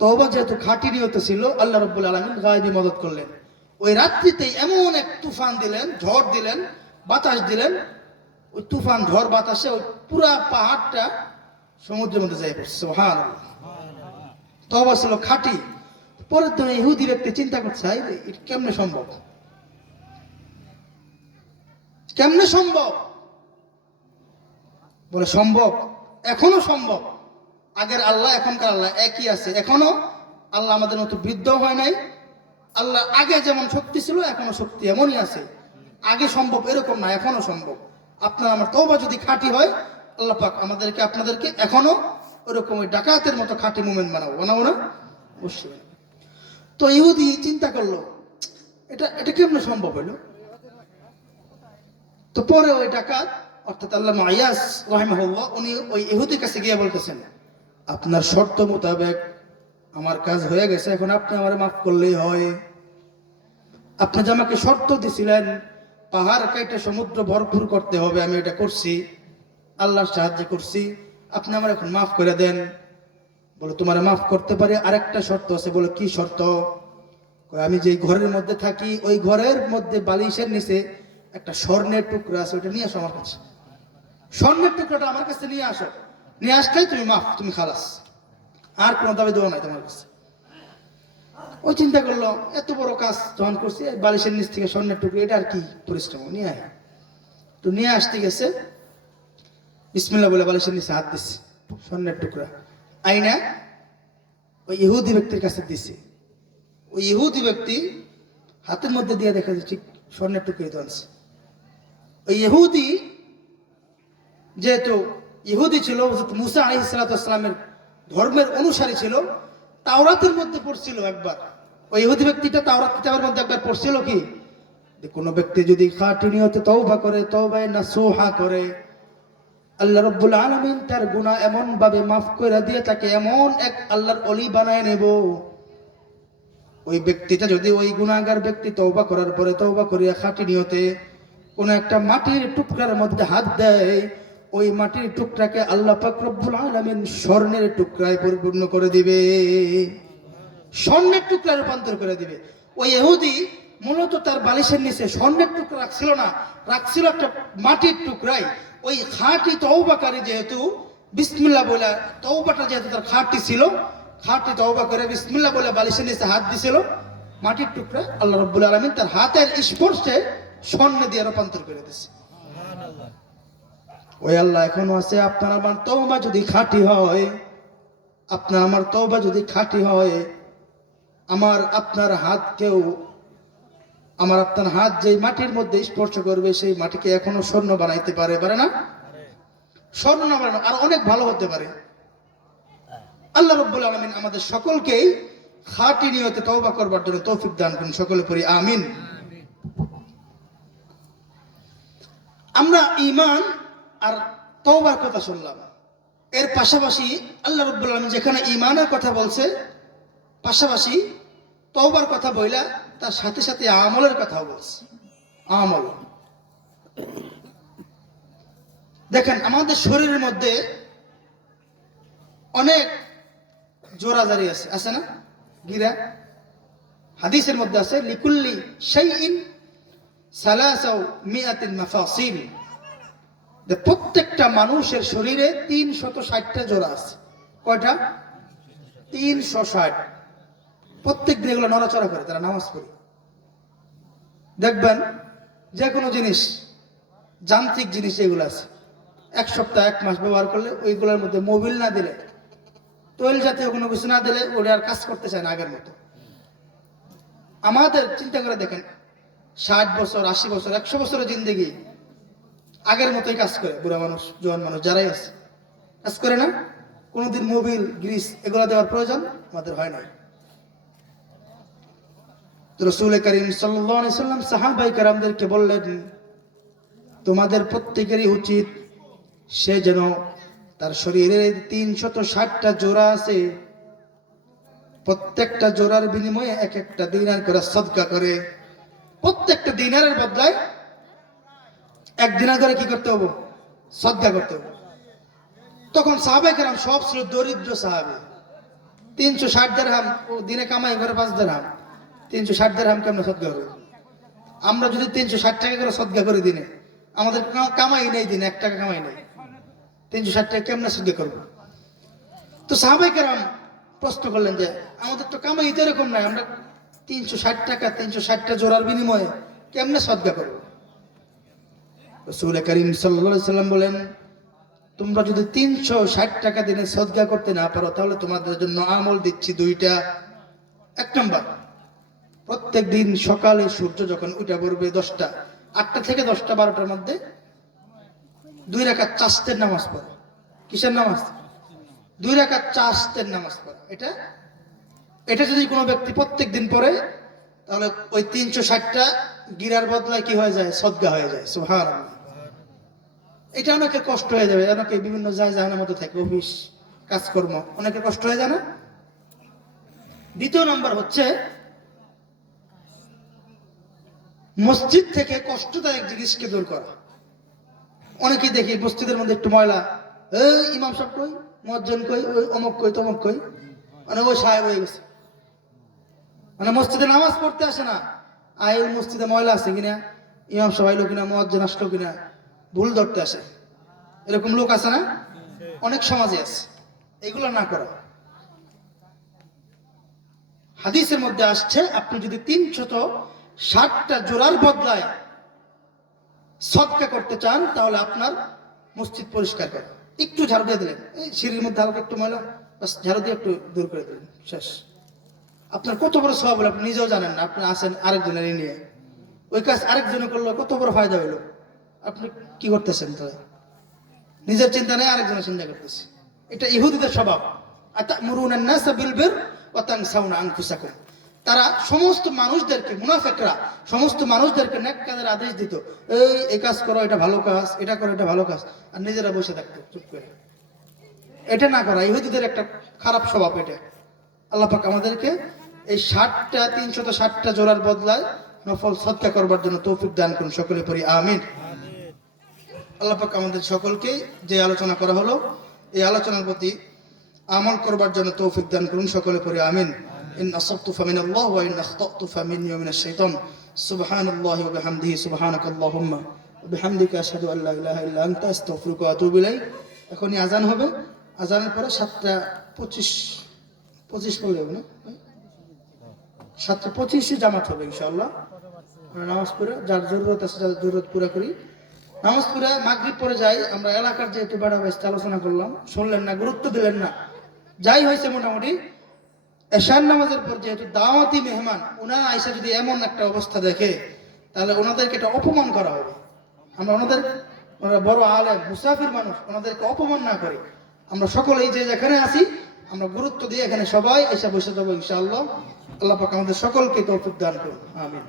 তওবা যেহেতু খাঁটি নিয়তে ছিল, আল্লাহ রাব্বুল আলামিন গায়বী মদদ করলেন। ওই রাত্রিতেই এমন এক তুফান দিলেন, ঝড় দিলেন, বাতাস দিলেন, ওই তুফান ঝড় বাতাসে ওই পুরা পাহাড়টা সমুদ্রের মধ্যে যাই পড়ছে। সুবহানাল্লাহ। তওবা ছিল খাঁটি। পরের দিন ইহুদি ব্যক্তি চিন্তা করছে, এটা কেমনে সম্ভব? কেমনে সম্ভব? বলে সম্ভব, এখনো সম্ভব। আগের আল্লাহ এখনকার আল্লাহ একই আছে। এখনো আল্লাহ আমাদের মতো বৃদ্ধ হয় নাই। আল্লাহ আগে যেমন শক্তি ছিল, এখনো শক্তি এমনই আছে। আগে সম্ভব এরকম না, এখনো সম্ভব। আপনার আমার তওবা যদি খাঁটি হয়, আল্লাহ পাক আমাদেরকে আপনাদেরকে এখনো ওরকম ওই ডাকাতের মতো খাঁটি মুমিন বানাবো না? অবশ্যই। তো ইহুদি চিন্তা করলো, এটা কেমনে সম্ভব হলো? তো পরে ওই ডাকাত অর্থাৎ আল্লামা ইয়াস রাহিমাহুল্লাহ, উনি ওই ইহুদির কাছে গিয়ে বলতেছেন, আপনার শর্ত মোতাবেক আমার কাজ হয়ে গেছে, এখন আপনি আমারে মাফ করলেই হয়। আপনি যে আমাকে শর্ত দিছিলেন পাহাড় কাইটে সমুদ্র ভরপুর করতে হবে, আমি এটা করছি, আল্লাহর সাহায্য করছি, আপনি আমার এখন মাফ করে দেন। বলে তোমারে মাফ করতে পারি, আরেকটা শর্ত আছে। বলে কি শর্ত? আমি যে ঘরের মধ্যে থাকি, ওই ঘরের মধ্যে বালিশের নিচে একটা স্বর্ণের টুকরা আছে, ওটা নিয়ে আসো আমার কাছে। স্বর্ণের টুকরাটা আমার কাছে নিয়ে আসো, নিয়ে আসলেই তুমি মাফ, তুমি খালাস, আর কোনো দাবি দেওয়া নাই তোমার কাছে। ওই চিন্তা করলো, এত বড় কাজ যখন করছি, বালিশের নিচ থেকে স্বর্ণের টুকরা, এটা আর কি পরিশ্রম, নিয়ে আয়। তো নিয়ে আসতে গেছে, বিসমিল্লাহ বলে বালিশের নিচে হাত দিচ্ছে, স্বর্ণের টুকরা আইনা ওই ইহুদি ব্যক্তির কাছে দিছে। ওই ইহুদি ব্যক্তি হাতের মধ্যে দিয়ে দেখা যাচ্ছে স্বর্ণের টুকরি তো আনছে। ওই ইহুদি যেহেতু ইহুদি ছিল, মুসা আলাইহিস সালাতু ওয়াস সালামের ধর্মের অনুসারী ছিল, তাওরাতের মধ্যে পড়ছিল একবার, ওই ইহুদি ব্যক্তিটা তাওরাত কিতাবের মধ্যে একবার পড়ছিল কি, যে কোনো ব্যক্তি যদি খাঁটি নিয়তে তওবা করে, তওবায়ে নাসুহা করে, আল্লাহ রাব্বুল আলামিন তার গুনাহ এমন ভাবে মাফ করে দিয়ে তাকে এমন এক আল্লাহর ওলি বানায় নেব। ওই ব্যক্তিটা যদি, ওই গুনাহগার ব্যক্তি তওবা করার পরে, তওবা করিয়া খাঁটি নিয়তে কোন একটা মাটির টুকরার মধ্যে হাত দেয়, ওই মাটির টুকরাকে আল্লাহ পাক রব্বুল আলামিন স্বর্ণের টুকরায় পরিপূর্ণ করে দিবে, স্বর্ণের টুকরায় রূপান্তর করে দিবে। ওই ইহুদি মূলত তার বালিশের নিচে স্বর্ণের টুকরা রাখছিল না, রাখছিল একটা মাটির টুকরাই। ওই খাঁটি তওবাকারী যেহেতু বিসমিল্লাহ বলে তওবাটা যেহেতু তার খাঁটি ছিল, খাঁটি তওবা করে বিসমিল্লাহ বলে বালিশের নিচে হাত দিছিল, মাটির টুকরা আল্লাহ রাব্বুল আলামিন তার হাতের স্পর্শে স্বর্ণ দিয়ে রূপান্তর করে দিয়েছে। ওই আল্লাহ এখনো আছে। আপনার আমার তওবা যদি খাঁটি হয়, আপনার আমার তওবা যদি খাঁটি হয়, আমার আপনার হাত কেউ, আমার আপনার হাত যেই মাটির মধ্যে স্পর্শ করবে, সেই মাটিকে এখনো স্বর্ণ বানাইতে পারে না? স্বর্ণ না বানানো আর অনেক ভালো হতে পারে। আল্লাহ রাব্বুল আলামিন আমাদের সকলকেই খাঁটি নিয়তে তওবা করবার জন্য তৌফিক দান করুন। সকলে পড়ি আমিন। আমরা ঈমান আর তওবার কথা শুনলাম। এর পাশাপাশি আল্লাহ রাব্বুল আলামিন যেখানে ঈমানের কথা বলছে, পাশাপাশি তওবার কথা বইলা তার সাথে সাথে আমলের কথাও বলছে। আমল, দেখেন আমাদের শরীরের মধ্যে অনেক জোড়াজারি আছে, আছে না? গিরা, হাদিসের মধ্যে আছে লিকুল্লি শাইইন সালাসাও মিআতিন মাফাসিল, প্রত্যেকটা মানুষের শরীরে 360টা জোড়া আছে। কয়টা? 360। প্রত্যেক দিন এগুলো নড়াচড়া করে, তারা নামাজ পড়ে। দেখবেন যে কোনো জিনিস, যান্ত্রিক জিনিস যেগুলো আছে, এক সপ্তাহ এক মাস ব্যবহার করলে ওইগুলোর মধ্যে মোবিল না দিলে, তৈল জাতীয় কোনো কিছু না দিলে ওটা আর কাজ করতে চায় না আগের মতো। আমাদের চিন্তা করে দেখেন, 60 বছর 80 বছর 100 বছরের জিন্দেগি আগের মতোই কাজ করে। বুড়া মানুষ, জোয়ান মানুষ যারাই আছে কাজ করে না? কোনোদিন মোবিল গ্রিস এগুলো দেওয়ার প্রয়োজন আমাদের হয় না। রাসূল করিম সাল্লাল্লাহু আলাইহি সাল্লাম সাহাবায়ে কেরামদেরকে বললেন, তোমাদের প্রত্যেকেরই উচিত সে যেন তার শরীরে 360টা জোড়া আছে, প্রত্যেকটা জোড়ার বিনিময়ে এক একটা দিনার করে সদকা করে। প্রত্যেকটা দিনারের বদলায় 1 দিনার করে কি করতে হবে? সদকা করতে হবে। তখন সাহাবায়ে কেরাম সব ছিল দরিদ্র সাহাবী। 360 দিরহাম ও দিনে কামাই করে 5 দিরহাম, 360 দিরহাম কেমনে সদকা হবে? আমরা যদি 360 টাকা করে সদকা করি দিনে, আমাদের কামাই নেই, দিনে 1 টাকা কামাই নেই, 360 টাকা কেমনে সদকা করবো? তো সাহাবায়ে কেরাম প্রশ্ন করলেন যে আমাদের তো কামাই তো এরকম নাই, আমরা 360 টাকা 360টা জোড়ার বিনিময়ে কেমনে সদকা করবো? রাসূল করিম সাল্লাল্লাহু আলাইহি সাল্লাম বলেন, তোমরা যদি 360 টাকা দিনে সদকা করতে না পারো, তাহলে তোমাদের জন্য আমল দিচ্ছি 2টা। 1 নম্বর, প্রত্যেক দিন সকালে সূর্য যখন উঠে পড়বে 10টা, 8টা থেকে 10টা 12টার মধ্যে 2 রাকাত চাশতের নামাজ পড়া। কিসের নামাজ? 2 রাকাত চাশতের নামাজ পড়া। এটা যদি কোনো ব্যক্তি প্রত্যেক দিন পড়ে, তাহলে ওই 360টা গিরার বদলায় কি হয়ে যায়? সদকা হয়ে যায়। সুবহানাল্লাহ। এটা অনেকে কষ্ট হয়ে যাবে, অনেকে বিভিন্ন জায়গার মধ্যে থাকে, অফিস কাজকর্ম, অনেকে কষ্ট হয়ে যায় না? 2 নম্বর হচ্ছে মসজিদ থেকে কষ্টদায়ক জিনিসকে দূর করা। অনেকেই দেখি মসজিদের মধ্যে একটু ময়লা, এই ইমাম সাহেব কই, মুয়াজ্জিন কই, ওই অমুক কই তমুক কই, মানে ওই সাহেব হয়ে গেছে, মানে মসজিদে নামাজ পড়তে আসে না। আইল মসজিদে ময়লা আছে কিনা, ইমাম সাহেব আইলো কিনা, মুয়াজ্জিন আসলো কিনা, ভুল ধরতে আসে। এরকম লোক আছে না? অনেক সমাজে আছে। এগুলো না করা। হাদিসের মধ্যে আসছে, আপনি যদি 360টা জোড়ার বদলায় সদকা করতে চান, তাহলে আপনার মসজিদ পরিষ্কার করা। একটু ঝাড়ু দিয়ে দিলেন, এই সিঁড়ির মধ্যে হালকা একটু ময়লা, বাস ঝাড়ু দিয়ে একটু দূর করে দিলেন, শেষ। আপনার কত বড় সওয়াব হলো আপনি নিজেও জানেন না। আপনি আসেন আরেকজনের নিয়ে, ওই কাজ আরেকজনে করলো, কত বড় ফায়দা হইলো। আপনি কি করতেছেন? তাহলে নিজের চিন্তা নেই, আরেকজনের চিন্তা করতেছে। এটা ইহুদিদের স্বভাব। আতা'মুরুনান নাসা বিল বির ওয়া তানসাউনা আনফুসাকুম। তারা সমস্ত মানুষদেরকে, মুনাফিকরা সমস্ত মানুষদেরকে নেক কাজের আদেশ দিত, এই কাজ করো, এটা ভালো কাজ, এটা করো, এটা ভালো কাজ, আর নিজেরা বসে থাকতো চুপ করে। এটা না করা ইহুদিদের একটা খারাপ স্বভাব। এটা আল্লাহ পাক আমাদেরকে এই 360টা জোড়ার বদলায় নফল সদকা করবার জন্য তৌফিক দান করুন। সকলে পড়ি আমিন। আল্লাহ পাক আমাদের সকলকে যে আলোচনা করা হলো, এই আলোচনার প্রতি আমল করবার জন্য তৌফিক দান করুন। সকলে পড়ি আমিন। ইন আসাবতু ফামিনাল্লাহ ওয়া ইন আখতাতু ফামিন্নি ওয়া মিনাশ শাইতান। সুবহানাল্লাহি ওয়া বিহামদিহি সুবহানাকাল্লাহুম্মা ওয়া বিহামদিকা আশহাদু আল্লা ইলাহা ইল্লা আনতা আস্তাগফিরুকা ওয়া আতুবু ইলাইক। এখনই আজান হবে, আজানের পরে 7:25 পড়লে হবে না? 7:25 জামাত হবে ইনশাআল্লাহ। নামাজ পড়ে যার জরুরত আছে, যার জরুরত পুরা করি। নামাজ পড়ে মাগরিব পরে যাই। আমরা এলাকার যেহেতু বেড়া ব্যস্ত আলোচনা করলাম, শুনলেন না, গুরুত্ব দিলেন না, যাই হয়েছে মোটামুটি এশার নামাজের পর যেহেতু দাওয়াতি মেহমান, ওনারা আইসা যদি এমন একটা অবস্থা দেখে, তাহলে ওনাদেরকে এটা অপমান করা হবে। আমরা ওনারা বড় আলেম, মুসাফির মানুষ, ওনাদেরকে অপমান না করি। আমরা সকলেই যে যেখানে আছি, আমরা গুরুত্ব দিয়ে এখানে সবাই এসে বসে যাবো ইনশাআল্লাহ। আল্লাহ পাক আমাদের সকলকে তৌফিক দান করুন। আমিন।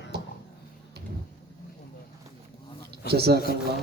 জাযাকাল্লাহ।